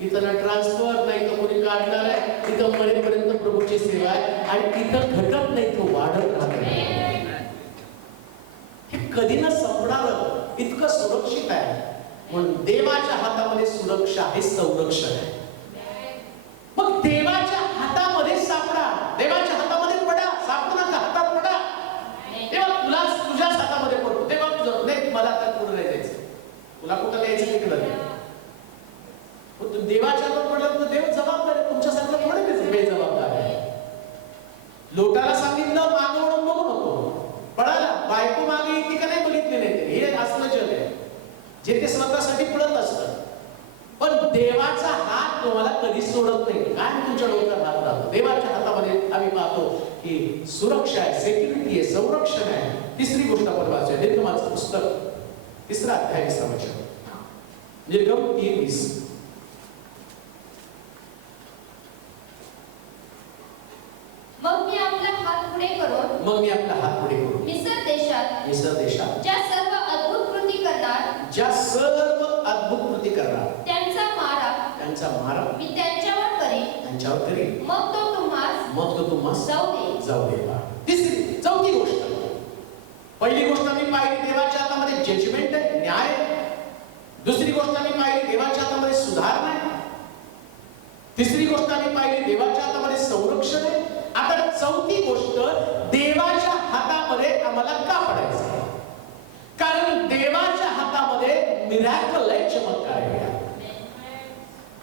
इथं ना ट्रान्सफर नाही तर कोणी काढणार आहे, तिथं मरेपर्यंत प्रभूची सेवा आहे आणि तिथं घटत नाही तो वाढत राहत. हे कधी ना संपणार, इतकं सुरक्षित आहे. म्हणून देवाच्या हातामध्ये सुरक्षा आहे, संरक्षण आहे. मग देवाच्या हातामध्ये सापडा, देवाच्या हातामध्ये पडा. सापडू नका, हातात पडा. तेव्हा तुला तुझ्याच हातामध्ये पडतो. तेव्हा तुझं नाही, मला आता पुढे नाही जायचं, तुला कुठं द्यायचं तिकडं नाही. तू देवाच्या हातात पडलं तर देव जबाबदार आहे, तुमच्यासारखं थोडं बेजबाबदार आहे. लोटाला सांगितलं मागं वळून बघू नको, पडायला बायको मागे येते का नाही बघितली नाही. हे असलं जग आहे जे ते स्वतःसाठी पडत असतं. पण देवाचा हात तुम्हाला कधी सोडत नाही. काय तुमच्या डोक्यात हात राहतो. देवाच्या हातामध्ये आम्ही पाहतो की सुरक्षा आहे, सेक्युरिटी आहे, संरक्षण आहे. तिसरी गोष्ट आपण वाचूया, निर्गमाचं पुस्तक 3रा अध्याय 20 वचन. निर्गम 3:20. मग मी आपला हात पुढे करून मिस्र देशात ज्या सर्व अद्भुत कृती करणार त्यांचा मारा मी त्यांच्यावर करीन. मग तो तुम्हास जाऊ दे. चौथी गोष्ट, पहिली गोष्ट मी पाहिली देवाच्या हातामध्ये जजमेंट आहे, न्याय. दुसरी गोष्ट मी पाहिली देवाच्या हातामध्ये सुधारणा आहे. तिसरी गोष्ट मी पाहिली देवाच्या हातामध्ये संरक्षण आहे. आता चौथी गोष्ट, देवाच्या हातामध्ये आम्हाला का पडायचं? कारण देवाच्या हातामध्ये मिरॅकल आहे, चमत्कार आहे.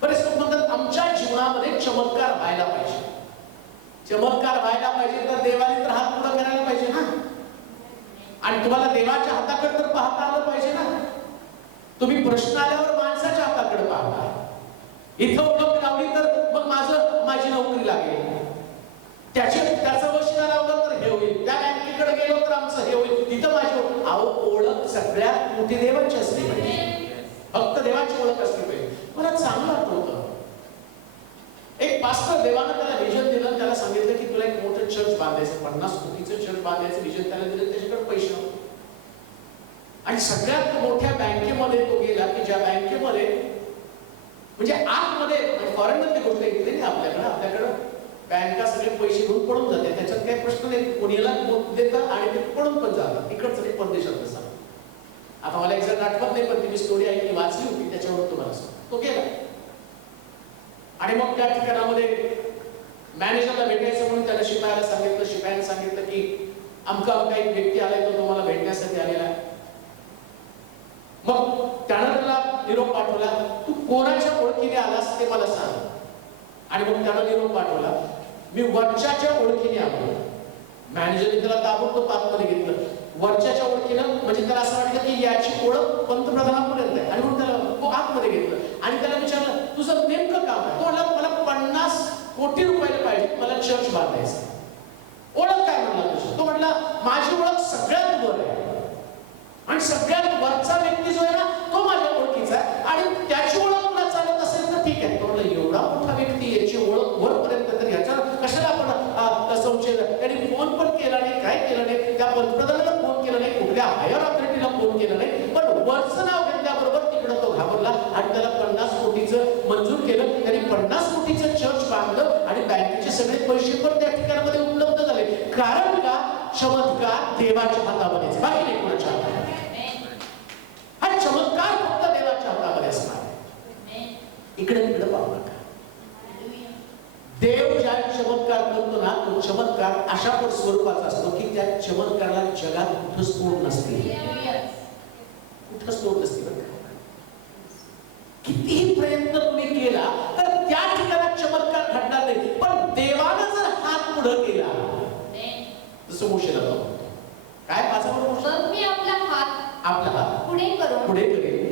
बरेच लोक म्हणतात आमच्या जीवनामध्ये चमत्कार व्हायला पाहिजे. चमत्कार व्हायला पाहिजे तर देवाने तर हात पुढे करायला पाहिजे ना. आणि तुम्हाला देवाच्या हाताकडे तर पाहता आलं पाहिजे ना. तुम्ही प्रश्न आल्यावर माणसाच्या हाताकडे पाहता. इथं ओळख लावली तर मग माझी नोकरी लागेल, त्याचं वशिला लावलं तर हे होईल, त्या बँकेकडे गेलो तर आमचं हे होईल, तिथं माझी ओळख सगळ्यात मोठी देवाची असली पाहिजे. फक्त देवाची ओळख असली पाहिजे. मला चांगलं आठवतं, एक पास्टर देवानं त्याला विजन दिलं. त्याला सांगितलं की तुला एक मोठं चर्च बांधायचं, 50 कोटीचं चर्च बांधायचं विजन त्याला दिलं. त्याच्याकडे पैसे नव्हते आणि सगळ्यात मोठ्या बँकेमध्ये तो गेला की ज्या बँकेमध्ये म्हणजे आतमध्ये फॉरेनमध्ये गोष्ट घेतली नाही. आपल्याकडे बँका सगळे पैसे घेऊन पडून जाते, त्याच्यात काही प्रश्न नाही. कोणीला देतात आणि ते पडून पण जातात. इकडचं नाही, परदेशात नसा. आता मला एक्झॅक्ट आठवत नाही, पण ती मी स्टोरी ऐकली, वाचली होती, त्याच्यावर तुम्हाला तो गेला. आणि मग त्या ठिकाणामध्ये मॅनेजरला भेटायचं म्हणून त्याला शिपायाला सांगितलं. शिपायाने सांगितलं की आमका एक व्यक्ती आलाय, तो तुम्हाला भेटण्यासाठी आलेला आहे. मग त्यानं त्याला निरोप पाठवला. तू कोणाच्या ओळखीने आलास ते मला सांग. आणि मग त्याला निरोप पाठवला, मी वरच्याच्या ओळखीने आलो. मॅनेजरने त्याला ताबडतोब आतमध्ये घेतलं. वरच्याच्या ओळखीनं म्हणजे त्याला असं वाटलं की याची ओळख पंतप्रधानांपर्यंत आहे. आणि म्हणून त्याला तो आतमध्ये घेतलं आणि त्याला विचारलं तुझं नेमकं काम आहे? तो मला 50 कोटी रुपयाला पाहिजे, मला चर्च बांधायचं. ओळख काय म्हणला तुझी? माझी ओळख सगळ्यात वर आहे आणि सगळ्यात वरचा व्यक्ती जो आहे ना तो माझ्या ओळखीचा आहे आणि त्याची ओळख तुला चालत असेल तर ठीक आहे. तो म्हणलं एवढा मोठा व्यक्ती याची ओळख वरपर्यंत तर ह्याच्या कशाला आपण संशय. त्यांनी फोन पण केला नाही, काय केलं नाही, त्या पंतप्रधानाला फोन केला नाही, कुठल्या हायर अथॉरिटीला फोन केला नाही, पण वरचं नाव घेतल्याबरोबर तिकडं तो घाबरला आणि त्याला 50 कोटीचं मंजूर केलं. त्यांनी 50 कोटीचं चर्च बांधलं आणि बँकेचे सगळे पैसे पण त्या ठिकाणामध्ये उपलब्ध झाले. कारण का? चमत्कार देवाच्या हातामध्येच, बाकी नाही कोणाच्या हातात. हा चमत्कार फक्त देवाच्या हातामध्ये असणार आहे. इकडे तिकडे पाहू नका. देव ज्या चमत्कार करतो ना तो चमत्कार अशा पण स्वरूपाचा असतो की त्या चमत्काराला जगात कुठंच तोड नसते, कुठंच तोड नसते. कितीही प्रयत्न तुम्ही केला तर त्या ठिकाणी चमत्कार घडणार नाही. पण देवानं जर हात पुढे केला, जसं मोशेला काय माझा मग मी आपला हात पुढे करेल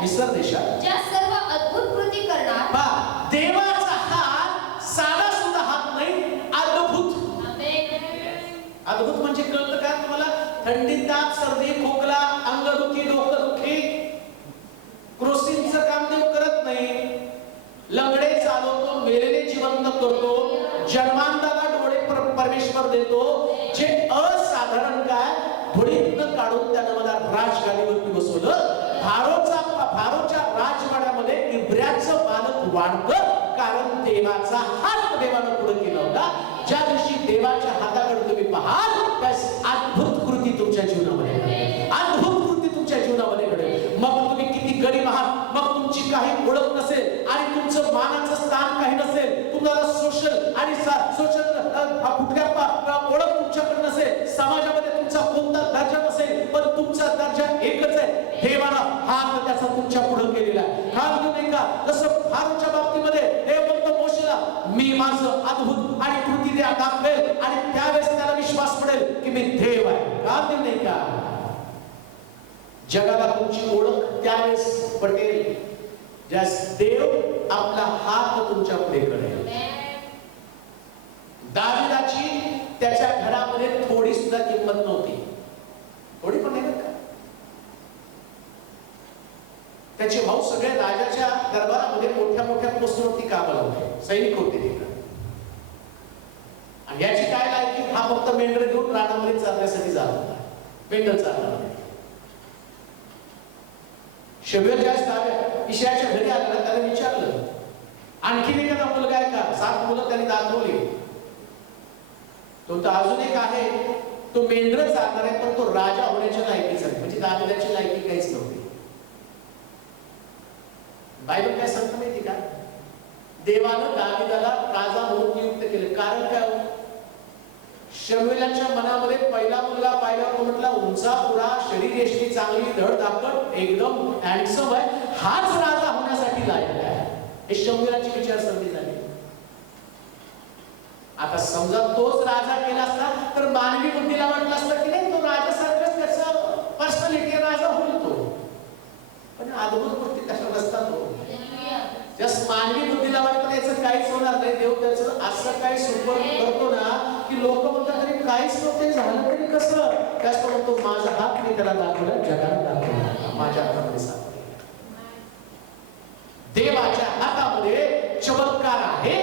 मिस्र देशात ज्या सर्व अद्भुत कृती करणार. देवाचा हात साधा सुद्धा हात नाही, अद्भुत. अद्भुत म्हणजे कळतं का तुम्हाला? थंडी, ताप, सर्दी, खोकला, अंगदुखी, डोकंदुखी, क्रोसिनचं काम देव करत नाही. लंगडे चालवतो, मेलेले जिवंत करतो, जन्मांताला डोळे परमेश्वर देतो. जे असाधारण काय थोडीतनं काढून त्यानं मला राजगादीवरती बसवलं. फारोच्या राजवाड्यामध्ये इब्राचं बालक वाढतं कारण देवाचा हात देवानं पुढे केला होता. ज्या दिवशी देवाच्या हाताकडे तुम्ही पाहाल त्यास अद्भुत कृती तुमच्या जीवनामध्ये घडेल, अद्भुत कृती तुमच्या जीवनामध्ये घडेल. मग तुम्ही किती गरीब आहात, मग तुमची काही ओळख नसेल आणि तुमचं मानाचं स्थान काही नसेल, तुम्हाला सोशल आणि सोशल कुठल्या ओळख तुमच्याकडे नसेल, समाजामध्ये तुमचा कोणता दर्जा नसेल, पण तुमचा दर्जा एकच आहे. देवानं हात त्याचा तुमच्या पुढे केलेला आहे. कारण नाही का जसं फारूच्या बाबतीमध्ये देव म्हणतो मोशेला मी माझं अद्भुत आणि कृती दाखवेल आणि त्यावेळेस त्याला विश्वास पडेल की मी देव आहे. कारण नाही का जगाला तुमची ओळख त्यावेळेस पटेल ज्यास देव आपला हात तुमच्या पुढे करेल. दाविदाची त्याच्या घरामध्ये थोडी सुद्धा किंमत नव्हती, थोडी पण नाही का. त्याचे भाऊ सगळे राजाच्या दरबारामध्ये मोठ्या मोठ्या पोस्टवरती कामाला होते, सैनिक होते तिकडे. आणि याची काय लायकी, हा फक्त मेंढर घेऊन रानामध्ये चालण्यासाठी जात होता, मेंढर चालणार. शबेच्या इशायाच्या घरी आला, त्याला विचारलं आणखी एखादा मुलगा आहे का? 7 मुलं त्यांनी दाखवली. तो तर अजून एक आहे, तो मेंढर चालणार आहे पण तो राजा होण्याच्या लायकीचा आहे. म्हणजे दाविदाची लायकी काहीच नव्हती. बायबल काय सांगतो माहिती का? देवानं दाविदाला राजा म्हणून नियुक्त केले. कारण काय? शमूएलाच्या मनामध्ये पहिला मुलगा पाहिल्यावर तो म्हटला उंचा पुरा, शरीर यष्टी चांगली, धड धाकट, एकदम हँडसम आहे, हाच राजा होण्यासाठी लायक आहे. हे शमूएलाची विचारसरणी झाली. आता समजा तोच राजा केला असता तर मानवी बुद्धीला वाटलं असतं की नाही तो राजासारखंच त्याचं पर्सनॅलिटी राजा होईल तो. पण अद्भुत गोष्टी कशा नसतात हो. जस मानवी बुद्धीला वाटतं याचं काहीच होणार नाही, देव त्याचं असं काही सुपर करतो ना की लोक म्हणतात तरी काहीच नव्हते झालं तरी कसं. त्याच म्हणतो माझा हात मी त्याला दाखवला, जगाला दाखवला, माझ्या हातामध्ये सापडला. देवाच्या हातामध्ये चमत्कार आहे.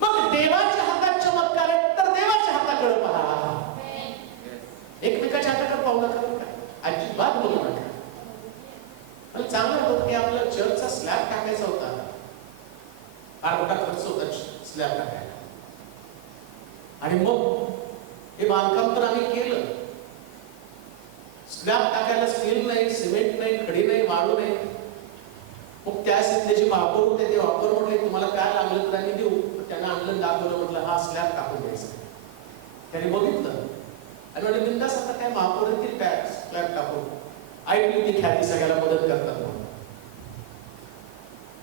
मग देवाच्या हातात चमत्कार आहे तर देवाच्या हाताकडे पहा, एकमेकाच्या हाताकडे पाहू नका, अजिबात बघू नका. मला चांगलं होतं की आपलं चर्चचा स्लॅब टाकायचा होता, फार मोठा खर्च होता स्लॅब टाकायला. आणि मग हे बांधकाम तर आम्ही केलं. स्लॅब टाकायला स्टील नाही, सिमेंट नाही, खडी नाही, वाळू नाही. मग त्याचे महापौर होते ते वापर म्हटले तुम्हाला काय लागलं तर आम्ही देऊ. त्यांना आणलं, दाखवलं, म्हटलं हा स्लॅब टाकून द्यायचा. त्याने बघितलं आणि म्हणजे बिंदास आता काय महापौर स्लॅब टाकून ऐकली ती ख्याती सगळ्याला मदत करतात म्हणून.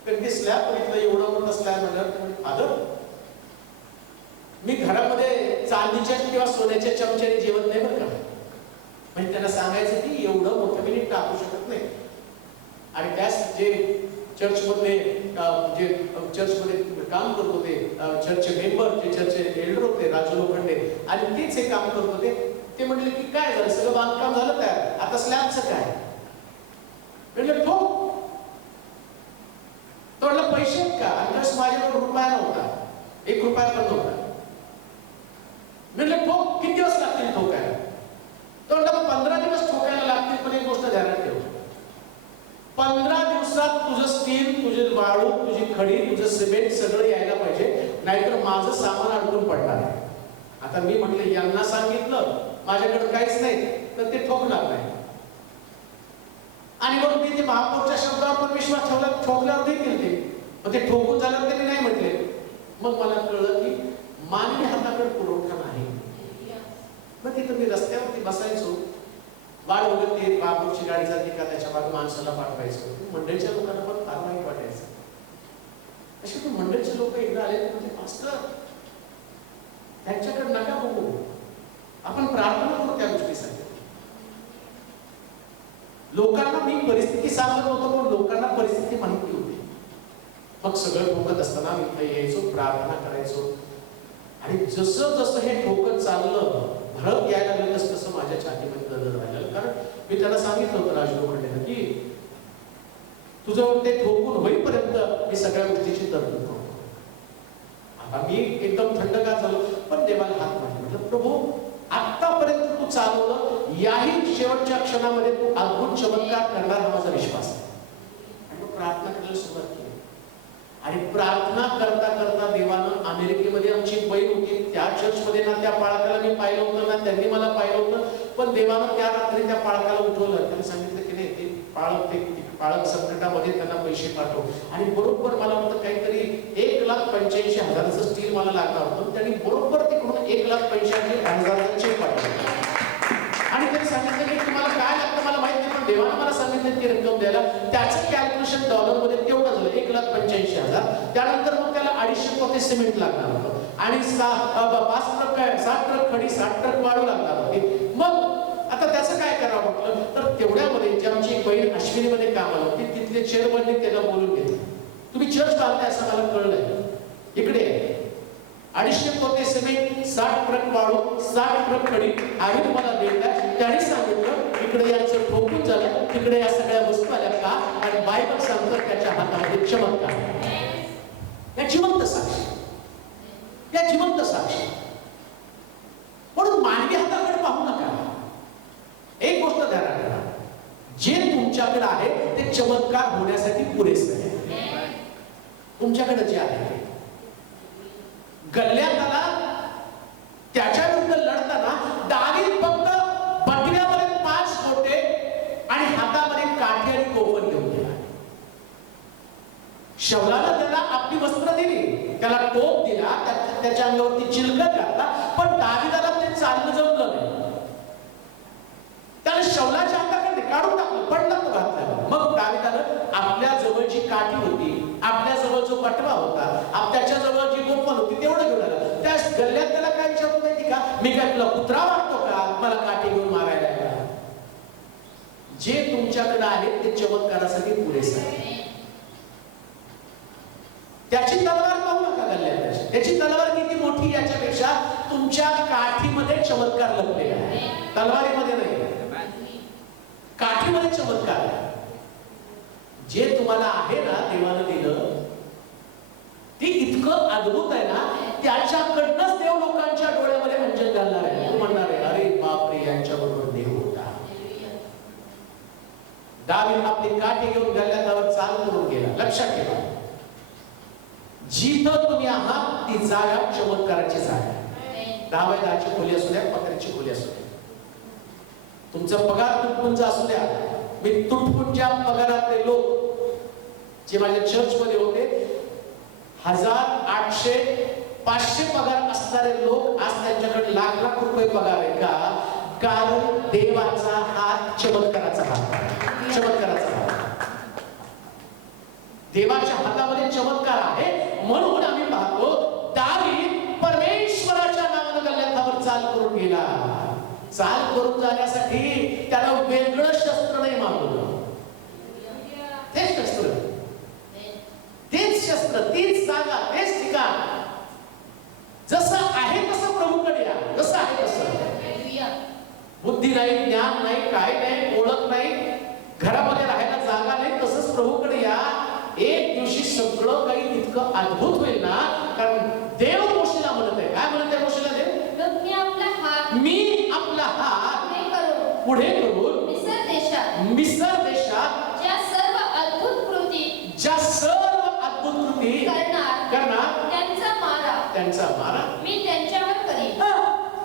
पण ते स्लॅब बघितलं, एवढा मोठा स्लॅब म्हणल्यावर फादर मी घरामध्ये चांदीच्या किंवा सोन्याच्या चमच्याने जेवण नाही बरं का. म्हणजे त्यांना सांगायचं की एवढं मोठं मी टाकू शकत नाही. आणि त्यास जे चर्चमधले जे चर्चमध्ये काम करत होते, चर्चचे मेंबर, जे चर्चचे एल्डर होते, राजू लोखंडे, आणि तेच हे काम करत होते. ते म्हटले की काय झालं, सगळं बांधकाम झालं तयार, आता स्लॅबचं काय? म्हणजे ठोक. तो म्हटलं पैसे आहेत का? आणि माझ्याकडे रुपया नव्हता, 1 रुपया पण नव्हता. म्हटलं ठोक, किती दिवस लागतील ठोकायला? तो म्हटलं 15 दिवस ठोकायला लागतील, पण एक गोष्ट ध्यानात ठेव, 15 दिवसात तुझं स्टील, तुझे वाळू, तुझी खडी, तुझं सिमेंट सगळं यायला पाहिजे, नाहीतर माझं सामान अडकून पडणार आहे. आता मी म्हटलं यांना सांगितलं माझ्याकडे काहीच नाही, तर ते ठोकणार नाही. आणि म्हणून मी ते महापौरच्या शब्दावर पण विश्वास ठेवला, ठोकल्यावर देखील ते, मग ते ठोकून झाल्यावर त्यांनी नाही म्हटले. मग मला कळलं की मानवी हाताकडे पुरवठा नाही. मग तिथं मी रस्त्यावरती बसायचो, वाट बघत ते महापौरची गाडी जाते का त्याच्या मागे माणसाला पाठवायचो. मंडळीच्या लोकांना पण फार वाईट वाटायचं. असे ते मंडळीचे लोक एकदा आले तर म्हणजे पास्टर त्यांच्याकडे नका बघू, आपण प्रार्थना करू त्या गोष्टीसाठी. लोकांना मी परिस्थिती सांगत होतो, पण लोकांना परिस्थिती माहिती होती. मग सगळं ठोकत असताना मी यायचो, प्रार्थना करायचो, आणि जसं जसं हे ठोकत चाललं, भरत यायला लागलं, तसं माझ्या छातीमध्ये दगड राहिलं. कारण मी त्याला सांगितलं होतं राजू लोखंडेला की तुझं ते ठोकून होईपर्यंत मी सगळ्या गोष्टीची तरतूद करतो. आता मी एकदम थंडगार झालो, पण देवाला हात मारला, म्हटलं प्रभू आतापर्यंत तू चालवलं, याही शेवटच्या क्षणामध्ये तू अद्भुत चमत्कार करणार हा माझा विश्वास आहे. आणि मग प्रार्थना करायला सुरुवात केली. आणि प्रार्थना करता करता देवानं, अमेरिकेमध्ये आमची एक बहीण होती, त्या चर्चमध्ये ना त्या बाळकाला मी पाहिलं होतं ना त्यांनी मला पाहिलं होतं, पण देवानं त्या रात्री त्या बाळकाला उठवलं. त्यांनी सांगितलं की नाही, ते बाळक संकटामध्ये त्यांना पैसे पाठव. आणि बरोबर मला वाटतं काहीतरी 1,85,000 स्टील मला लागणार होतं. त्यांनी बरोबर तिकडून 1,85,000 चेक पाठवलं. आणि त्यांनी सांगितलं की तुम्हाला काय लागतं मला माहित नाही, पण देवानं मला सांगितलं ती रक्कम द्यायला. त्याचं कॅल्क्युलेशन डॉलरमध्ये तेवढं झालं, 1,85,000. त्यानंतर मग त्याला 250 पोते सिमेंट लागणार होतं, आणि 5 ट्रक 7 ट्रक खडी, 7 ट्रक वाळू लागणार होती. मग आता त्याचं काय करावं म्हटलं, तर तेवढ्यामध्ये जी आमची एक बहीण अश्विनीमध्ये कामाला होती, तिथले चेअरमनने त्याला बोलून घेतलं. तुम्ही चर्च बांधताय असं मला कळलंय, इकडे 250 पोते सिमेंट, 60 ट्रक वाळू, 60 ट्रक खडी आम्ही तुम्हाला देणार. त्यांनी सांगितलं इकडे यांचं ठोकून झालं, तिकडे या सगळ्या वस्तू आल्या का? आणि बायबल सांगतात त्याच्या हातामध्ये चमत्कार. या जिवंत साक्षी, या जिवंत साक्षी. म्हणून मानवी हाताकडे पाहू नका. एक गोष्ट ध्यानात ठेवा, जे तुमच्याकडे आहे ते चमत्कार होण्यासाठी पुरेसे आहे. तुमच्याकडे जे आहे, गल्ल्यात आला त्याच्या विरुद्ध लढताना दावीद फक्त बटव्यामध्ये 5 गोटे आणि हातामध्ये काठी आणि कोपर घेऊन गेला. शौलाला त्याला आपली वस्त्र दिली, त्याला टोप दिला, त्याच्या अंगावरती चिलखत घातला, पण दावीदाला ते चालणं जमलं नाही. त्याला शौलाच्या हाताकडे काढून टाकलं, पडला तो घातला. मग दावीदानं आपल्या जवळ जी काठी होती, आपल्या जवळ जो बटवा होता, त्याच्या जवळ जी कोपर होती, तेवढं घेऊन आला. त्या गल्ल्यात त्याला काय विचारत माहिती का, मी काय तुला कुत्रा वाटतो का मला काठी घेऊन मारायला? जे तुमच्याकडे आहे ते चमत्कारासाठी पुरेसे आहे. त्याची तलवार पाहू नका गल्ल्यात, त्याची तलवार किती मोठी याच्यापेक्षा तुमच्या काठीमध्ये चमत्कार लपलेला आहे. तलवारीमध्ये नाही, काठीमध्ये चमत्कार आहे. जे तुम्हाला आहे ना देवानं दिलं, ते इतकं अद्भुत आहे ना, त्याच्याकडनंच देव लोकांच्या डोळ्यामध्ये अंजन घालणार आहे. तू म्हणणार आहे अरे बापरे, यांच्या बरोबर देव होता. दावीद आपली काठी घेऊन गल्ल्यावर चाल करून गेला. लक्षात ठेवा, जिथं तुम्ही आहात ती जागा चमत्काराची जागा. 10 बाय 10ची खोली असू द्या, पत्र्याची खोली असू द्या, तुमचा पगार तुटपुंज असू द्या. मी तुटपुंजा पगारातले लोक जे माझ्या चर्च मध्ये होते, 1000, 800, 500 पगार असणारे लोक आज त्यांच्याकडे लाख लाख रुपये पगार आहे का? कारण देवाचा हात चमत्काराचा हात, चमत्काराचा हात. देवाच्या हातामध्ये चमत्कार आहे. म्हणून आम्ही पाहतो दावीद परमेश्वराच्या नावानं गल्ल्यावर चाल करून गेला. चाल करून जाण्यासाठी त्याला वेगळं शस्त्र नाही मागवलं, ते शस्त्र तीच जागा, तेच ठिकाण, जसं आहे तसं प्रभूकडे या, जसं आहे तसं. बुद्धी नाही, ज्ञान नाही, काय नाही, ओळख नाही, घरामध्ये राहायला जागा नाही, तसंच प्रभूकडे या. एक दिवशी सगळं काही इतकं अद्भुत होईल ना, कारण देव मोशेला म्हणत आहे. काय म्हणत आहे मोशेला देव? मी आपला हात पुढे करून मिस्र देशात ज्या सर्व अद्भुत कृती करणार त्यांचा मारा मी त्यांच्यावर करीन.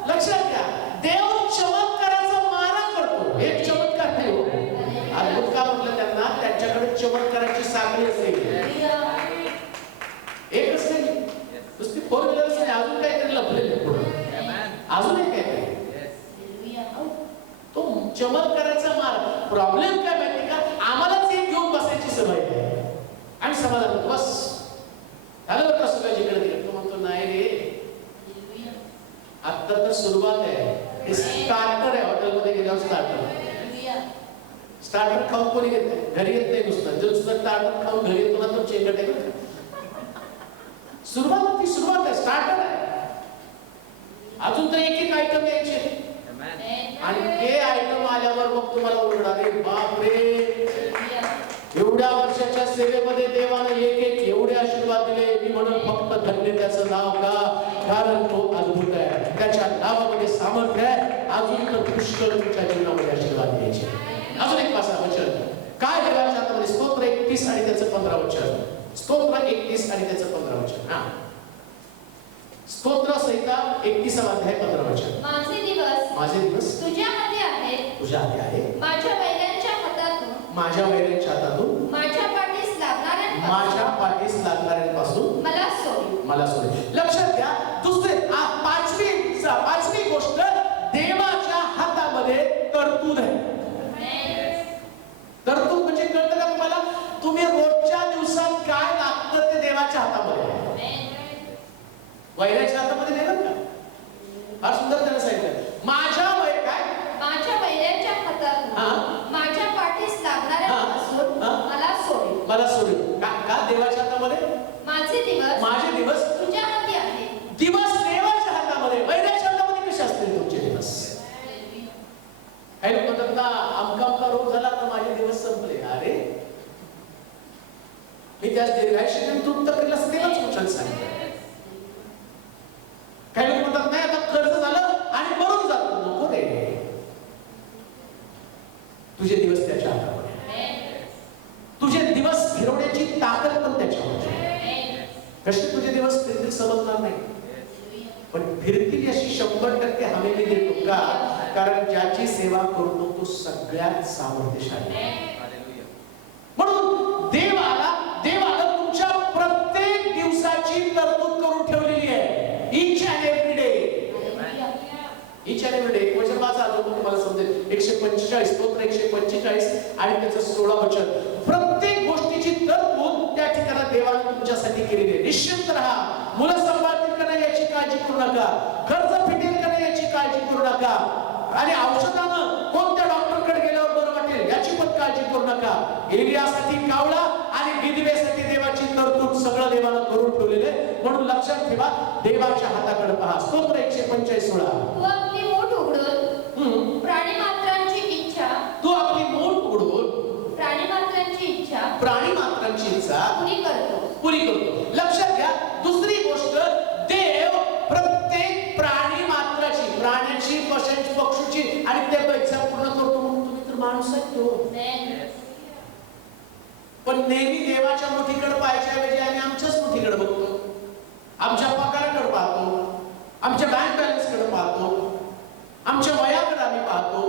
लक्षात घ्या, देव चमत्काराचा मारा करतो. एक चमत्कार नाही हो. अद्भुत का म्हटलं त्यांना? त्यांच्याकडे चमत्काराची साखळी असेल. एकच नाही, नुसती फोर व्हीलरच नाही, अजून काहीतरी लपलेलं आहे पुढे. अजून एक काय तो चमत्काराचा मार्ग. प्रॉब्लेम काय माहिती का? आम्हालाच एक घेऊन बसायची सवय आहे. आम्ही समाधान बस झालं बरं सगळं जिकडे तिकडे. तो म्हणतो नाही रे, आता तर सुरुवात आहे. हे स्टार्टर आहे. हॉटेलमध्ये गेल्यावर स्टार्टर खाऊन कोणी घेत नाही, घरी येत नाही. नुसतं जर नुसतं स्टार्टर खाऊन घरी येतो ना, तो चेंगट आहे. सुरुवात, ती सुरुवात आहे, स्टार्टर आहे. अजून तर एक एक आयटम यायचे आणि ते आयटम आल्यावर मग तुम्हाला ओरडा, रे बाप रे, एवढ्या वर्षाच्या सेवेमध्ये देवानं एक एक एवढे आशीर्वाद दिले. मी म्हणून फक्त धन्य त्याचं नाव का, कारण तो अद्भुत आहे, त्याच्या नावामध्ये सामर्थ्य आहे. अजून तर पुष्कळ तुमच्या जीवनामध्ये आशीर्वाद द्यायचे. अजून एक पासा वचन काय देवाच्या हातामध्ये? स्तोत्र 31 आणि त्याचं 15 वचन. स्तोत्र 31 आणि त्याचं 15 वचन. हा, स्तोत्र संहिता 31 अध्याय 15 वचन. माझे दिवस तुझ्या हाती आहेत, तुझ्या हाती आहे. माझ्या वैऱ्यांच्या हातातून माझ्या पाठीस लागणाऱ्यांपासून मला सोड. लक्षात घ्या, पाचवी गोष्ट, देवाच्या हातामध्ये तरतूद आहे. तरतूद म्हणजे कळतं का तुम्हाला? तुम्ही रोजच्या दिवसात काय लागतं ते देवाच्या हातामध्ये आहे. वैऱ्याच्या हातामध्ये देणार का? फार सुंदर त्याला सांगितलं. माझ्या वैऱ्यांच्या हातातून माझ्या पाठीस लागणाऱ्यांपासून मला सोड. का देवाच्या हातामध्ये? माझे दिवस तुझ्या हाती आहेत. दिवस देवाच्या हातामध्ये. वैऱ्याच्या हातामध्ये कसे असतील तुमचे दिवस? काही लोक म्हणतात ना, आमका रोग झाला तर माझे दिवस संपले. अरे, मी त्याच दीर्घायुष्य तू उत्तर केलं असं देवाच वचन सांगितलं. काही लोक म्हणतात नाही, आता कर्ज झालं आणि मरून जातो. नको रे, तुझे दिवस त्याच्या हातामध्ये. तुझे दिवस फिरवण्याची ताकद पण त्याच्यामध्ये. कशी तुझे दिवस फिरतील समजणार नाही, पण फिरतील अशी 100% हमी मी देतो. का? कारण ज्याची सेवा करतो तो सगळ्यात सामर्थ्यशाली. म्हणून देवाला तुमच्या प्रत्येक दिवसाची तरतूद करून ठेवलेली आहे. Each and every day. Each and every day. वचन वाचा, जो तुम्हाला समजेल. 145 स्तोत्र 145 आणि त्याचं 16 वचन. प्रत्येक गोष्टीची तरतूद त्या ठिकाणी देवाने तुमच्यासाठी केलेली आहे. निश्चिंत राहा. मुलं सांभाळतील का नाही याची काळजी करू नका. कर्ज फिटेल का नाही याची काळजी करू नका. आणि औषधानं कोणत्या डॉक्टरकडे गेल्यावर बरं वाटेल याची पण काळजी करू नका. एलियासाठी कावळा आणि विधवेसाठी देवाची तरतूद सगळं देवानं करून ठेवलेले. म्हणून लक्षात ठेवा, देवाच्या हाताकडे पहा. स्तोत्र 145 16. तू आपली मूठ उघडून प्राणीमात्रांची इच्छा पुरी करतो. लक्षात घ्या, दुसरी गोष्ट, देव प्रत्येक प्राणी मात्राची, प्राण्याची, पक्षीची आणि त्या इच्छा पूर्ण करतो. म्हणून तुम्ही तर माणूस आहे तो. पण नेहमी देवाच्या मुठीकडे पाहायच्या ऐवजी आम्ही आमच्याच मुठीकडे बघतो. आमच्या पगाराकडे पाहतो, आमच्या बँक बॅलन्सकडे पाहतो, आमच्या वयाकडे आम्ही पाहतो.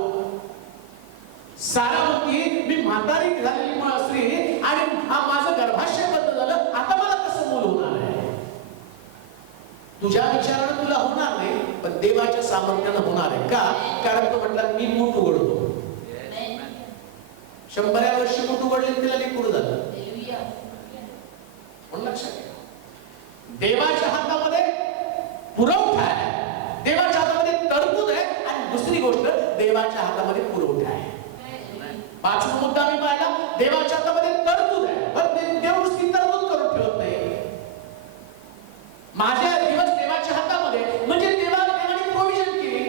सारा म्हणती मी म्हातारी झालेली स्त्री आणि माझं गर्भाशय बंद झालं, आता मला कसं मूल होणार आहे? तुझ्या विचारानं तुला होणार नाही, पण देवाच्या सामर्थ्यानं होणार आहे. का? कारण तो म्हटला मी मूठ उघडतो. 100 वर्षी मूठ उघडले तिला लेकरू झालं. म्हणून लक्षात घ्या, देवाच्या हातामध्ये पुरवठा आहे, देवाच्या हातामध्ये तरतूद आहे. आणि दुसरी गोष्ट, देवाच्या हातामध्ये पुरवठा आहे. 5वा मुद्दा मी पाहिला, देवाच्या हातामध्ये तरतूद आहे. पण देव नुसती तरतूद करून ठेवत नाही. माझे दिवस देवाच्या हातामध्ये, म्हणजे देवाने प्रोव्हिजन केली.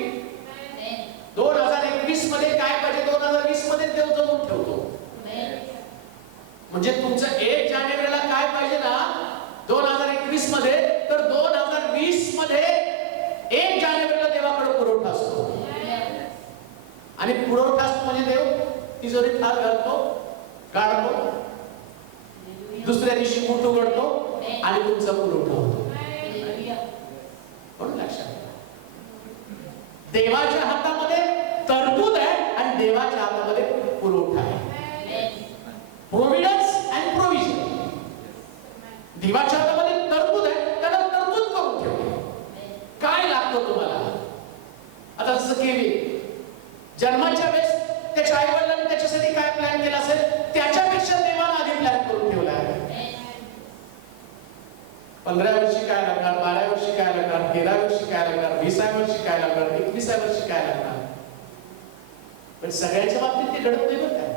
2021 मध्ये काय पाहिजे 2020 मध्ये देव जमून ठेवतो. म्हणजे तुमचं 1 जानेवारीला काय पाहिजे ना 2021 मध्ये, तर 2020 मध्ये 1 जानेवारीला देवाकडे पुरवठा असतो. आणि पुरवठा असतो म्हणजे देव तिजोरीत हात घालतो, काढतो, दुसऱ्या दिवशी मूठ उघडतो आणि तुमचा पुरवठा होतो. म्हणून लक्षात घ्या, देवाच्या हातामध्ये तरतूद आहे आणि देवाच्या हातामध्ये पुरवठा आहे. Providence and provision. देवाच्या हातामध्ये तरतूद आहे, त्याला तरतूद करून ठेवली. काय लागतं तुम्हाला? आता जसं की जन्माच्या वेळेस त्याच्या आई वडिलांनी त्याच्यासाठी काय प्लॅन केला असेल, त्याच्यापेक्षा देवाला आधी प्लॅन करून ठेवला आहे. 15 वर्षी काय लागणार, 12 वर्षी काय लागणार, 13 वर्षी काय लागणार, 20 वर्षी काय लागणार, 21 वर्षी काय लागणार. पण सगळ्यांच्या बाबतीत ते घडत नाही बरं काय.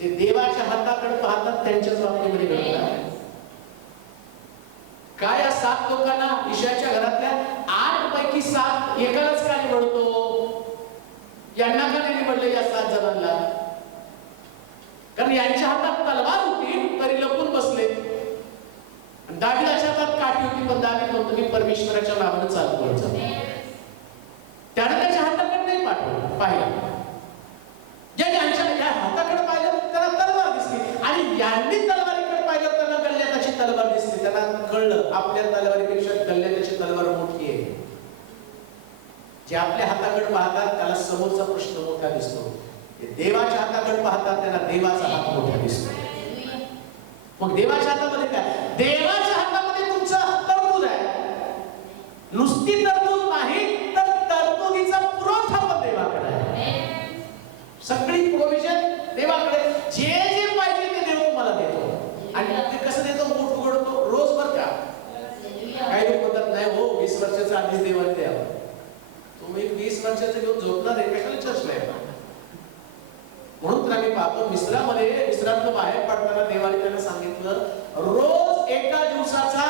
जे देवाच्या हाताकडे पाहतात त्यांच्याच बाबतीमध्ये घडतं. काय या 7 लोकांना ईशाच्या घरातल्या 8 पैकी 7 एकालाच का निवडतो? यांना का नाही निवडलं या 7 जणांना? कारण यांच्या हातात तलवार होती तरी लपून बसले. दाविदाच्या हातात काठी होती पण दावीद म्हणतो मी परमेश्वराच्या नावाने चालतो. त्याने त्याच्या हाताकडे नाही पाहिलं. ज्यांच्या या हाताकडे पाहिलं त्याला तलवार दिसली आणि यांनी तलवारीकडे पाहिलं त्यांना गल्ल्याताची तलवार दिसली. त्यांना कळलं आपल्या तलवारीपेक्षा गल्ल्याताची तलवार मोठी आहे. जे आपल्या हाताकडे पाहतात त्याला समोरचा प्रश्न मोठा दिसतो. देवाच्या हाताकडे पाहतात त्यांना देवाचा हात मोठा दिसतो. मग देवाच्या हातामध्ये काय? देवाच्या हातामध्ये तुमचा तरतूद आहे. नुसती तरतूद नाही तर तरतुदीचा पुरवठा पण देवाकडे आहे. सगळी प्रोव्हिजन देवाकडे. जे जे पाहिजे ते देव तुम्हाला देतो. आणि ते कसं देतो? मूठ उघडतो रोज बरं का. काही लोक म्हणतात नाही हो 20 वर्षाचा आधी देवाने द्यावं. तुम्ही 20 वर्षाचं घेऊन झोपणार आहे कशाला चर्चला आहे? म्हणून तर आम्ही पाहतो मिस्रातनं बाहेर पडताना देवाने त्यांना सांगितलं रोज एका दिवसाचा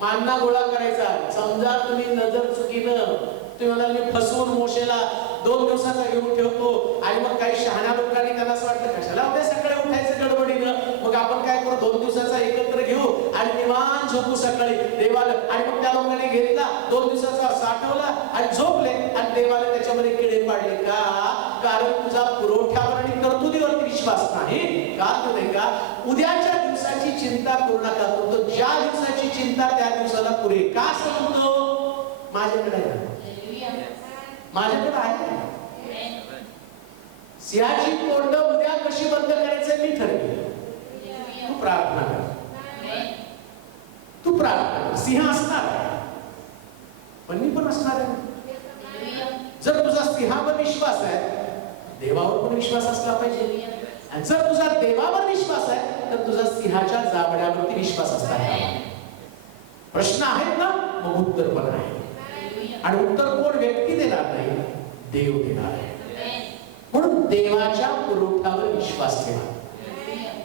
मानना गोळा करायचा. समजा तुम्ही नजर चुकीनं तुम्ही म्हणाल मी फसवून मोशेला 2 दिवसाचा घेऊन ठेवतो आणि मग काही शहाण्या लोकांनी त्यांना असं वाटलं कशाला उद्या सकाळी उठायचं गडबडीनं, मग आपण काय करू 2 दिवसाचा एकत्र घेऊ आणि निवांत झोपू सकाळी देवाला. आणि मग त्या लोकांनी घेतला 2 दिवसाचा साठवला आणि झोपले आणि देवाला त्याच्यामध्ये किडे पाडले. का? कारण तुझा पुरवठ्यावर आणि तरतुदीवरती विश्वास नाही का? नाही का? उद्याच्या दिवसाची चिंता करू नका. तो ज्या दिवसाची चिंता त्या दिवसाला पुरे का समजतो? माझ्याकडे आहे, माझ्याकडे आहे. सिंहाची तोंड उद्या कशी बंद करायचं मी ठरवेन. तू प्रार्थना कर, तू प्रार्थना कर. सिंह असणार पण मी पण असणार आहे. जर तुझा सिंहावर विश्वास आहे देवावर पण विश्वास असला पाहिजे. आणि जर तुझा देवावर विश्वास आहे तर तुझा सिंहाच्या जाबड्यावरती विश्वास असला पाहिजे. प्रश्न आहेत ना, मग उत्तर पण आहे. आणि उत्तर कोण व्यक्ती देणार नाही, देव देणार आहे. म्हणून देवाच्या पुरवठ्यावर विश्वास ठेवा.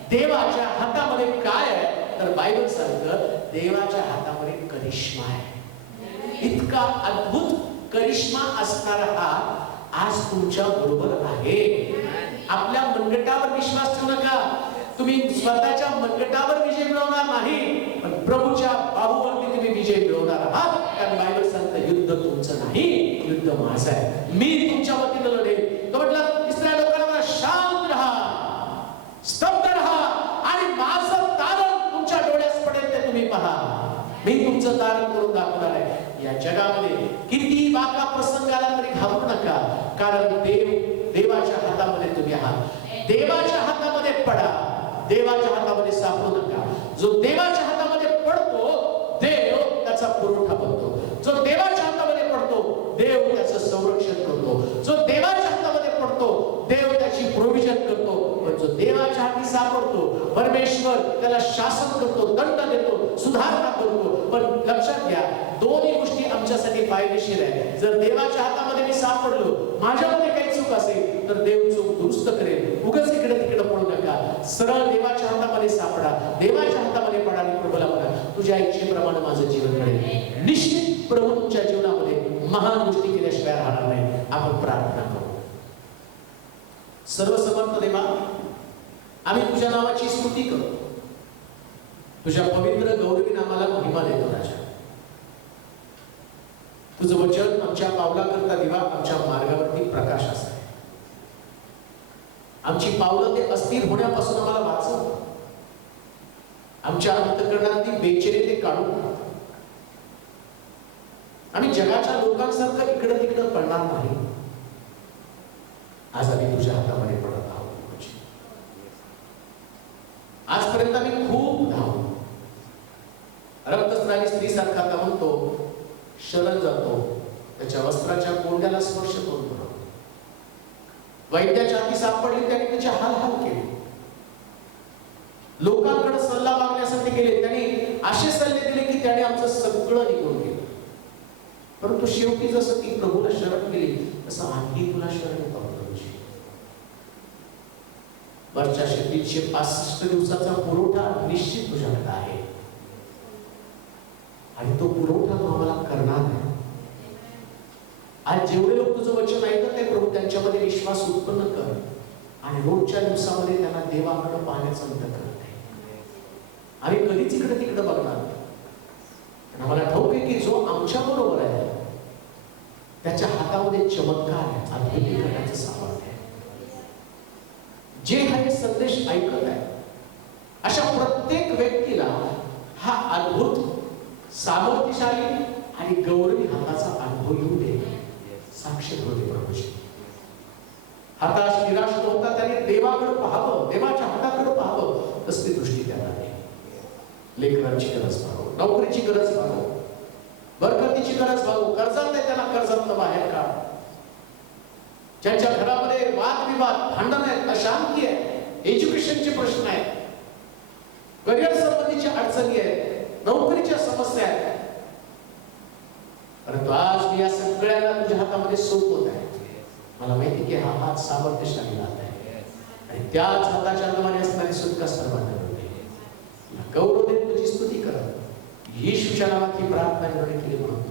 देवाच्या हातामध्ये काय आहे तर बायबल सांगतं देवाच्या हातामध्ये करिश्मा आहे. इतका अद्भुत करिश्मा असणारा हात आज तुमच्या बरोबर आहे. आपल्या मनगटावर विश्वास ठेवू नका. तुम्ही स्वतःच्या मनगटावर विजय मिळवणार नाही पण प्रभूच्या बाहूवरती तुम्ही विजय मिळवणार आहात. कारण बायबल सांगतं युद्ध तुमचं नाही, युद्ध माझं आहे. मी तुमच्या वतीनं लढेन. तो म्हटलं इस्रायल लोकांना शांत राहा, स्तब्ध राहा आणि माझं तारण तुमच्या डोळ्यास पडेल ते तुम्ही पहा. मी तुमचं तारण करून दाखवणार आहे. या जगामध्ये किती बाका प्रसंग आला तरी घाबरू नका. कारण देवाच्या हातामध्ये तुम्ही आहात. देवाच्या हातामध्ये पडा, देवाच्या हातामध्ये सापडू नका. जो देवाच्या हातामध्ये पडतो देव त्याचा पुरवठा बनतो. जो देवाच्या हातामध्ये पडतो देव त्याचं संरक्षण करतो. जो देवाच्या हातामध्ये पडतो देव त्याची प्रोव्हिजन करतो. पण जो देवाच्या हाती सापडतो परमेश्वर त्याला शासन करतो, दंड देतो, सुधारणा करतो. पण लक्षात घ्या दोन्ही गोष्टी आमच्यासाठी फायदेशीर आहे. जर देवाच्या हातामध्ये मी सापडलो, माझ्यामध्ये काही चूक असेल तर देव चूक दुरुस्त करेल. उगाच इकडे तिकडे पडू नका. सरळ देवाच्या हातामध्ये सापडा, देवाच्या हातामध्ये पडा आणि प्रभूला म्हणा तुझ्या इच्छेप्रमाणे माझं जीवन घडेल. निश्चित प्रभू तुमच्या जीवनामध्ये महान गोष्टी केल्याशिवाय राहणार नाही. आपण प्रार्थना करू. सर्वसमर्थ देवा, आम्ही तुझ्या नावाची स्तुती करतो. तुझ्या पवित्र गौरवी नामाला महिमा देतो राजा. तुझं वचन आमच्या पावलाकरता दिवा, आमच्या मार्गावरती प्रकाश असाय. आमची पावलं ते अस्थिर होण्यापासून आम्हाला वाचव. आमच्या अंतःकरणातली बेचैनी ते काढून टाक. आम्ही जगाच्या लोकांसारखं इकडं तिकडं पडणार नाही. आज आम्ही तुझ्या हातामध्ये पडत आहोत. आजपर्यंत आम्ही खूप धावलो. रक्तस्रावी स्त्रीसारखा आता म्हणतो, शरण जातो, त्याच्या वस्त्राच्या कोंड्याला स्पर्श करून बघतो. वैद्याच्या हाती सापडली, त्याने त्याचे हाल हाल केले. लोकांकडे सल्ला मागण्यासाठी गेले, त्यांनी असे सल्ले दिले की त्याने आमचं सगळं निघून गेलं. परंतु शेवटी जसं ती प्रभूला शरण गेली, तसं आम्ही तुला शरण येतो. वर्षाचे 365 दिवसाचा पुरवठा निश्चित तुझ्याकडे आहे आणि तो पुरवठा तू आम्हाला करणार आहे. आज जेवढे लोक तुझं वचन ऐकत आहे प्रभू, त्यांच्यामध्ये विश्वास उत्पन्न कर आणि रोजच्या दिवसामध्ये त्यांना देवाकडे पाहण्याचा अंत कर. आम्ही कधीच इकडे तिकडे बघणार नाही. आम्हाला ठाऊक आहे की जो आमच्या बरोबर आहे त्याच्या हातामध्ये चमत्कार आहे, अद्भुत करण्याचं सामर्थ्य आहे. जे हे संदेश ऐकत आहे अशा प्रत्येक व्यक्तीला हा अद्भुत, सामर्थ्यशाली आणि गौरवी हाताचा अनुभव येऊ दे. साक्ष होते प्रभूजी. हताश निराश होता त्याने देवाकडे पाहावं, देवाच्या हाताकडे पाहावं. तसली दृष्टी त्यांना दे. लेकरांची गरज भागव, नोकरीची गरज भागव, बरकतीची गरज भागव. कर्जात आहे त्यांना कर्जात बाहेर काढ. ज्यांच्या घरामध्ये वादविवाद, भांडण आहेत, अशांती आहे, एज्युकेशनचे प्रश्न आहेत, करिअर संबंधीच्या अडचणी आहेत, नोकरीच्या समस्या आहेत, परंतु आज मी या सगळ्यांना तुझ्या हातामध्ये सोपवत आहे. मला माहिती की हा हात सामर्थ्यशाली हात आहे आणि त्याच हाताच्या अंगाने असणारी सुटका सर्वांना मिळते. गौरव देत तुझी स्तुती करत येशूच्या नावात ही प्रार्थना केली म्हणून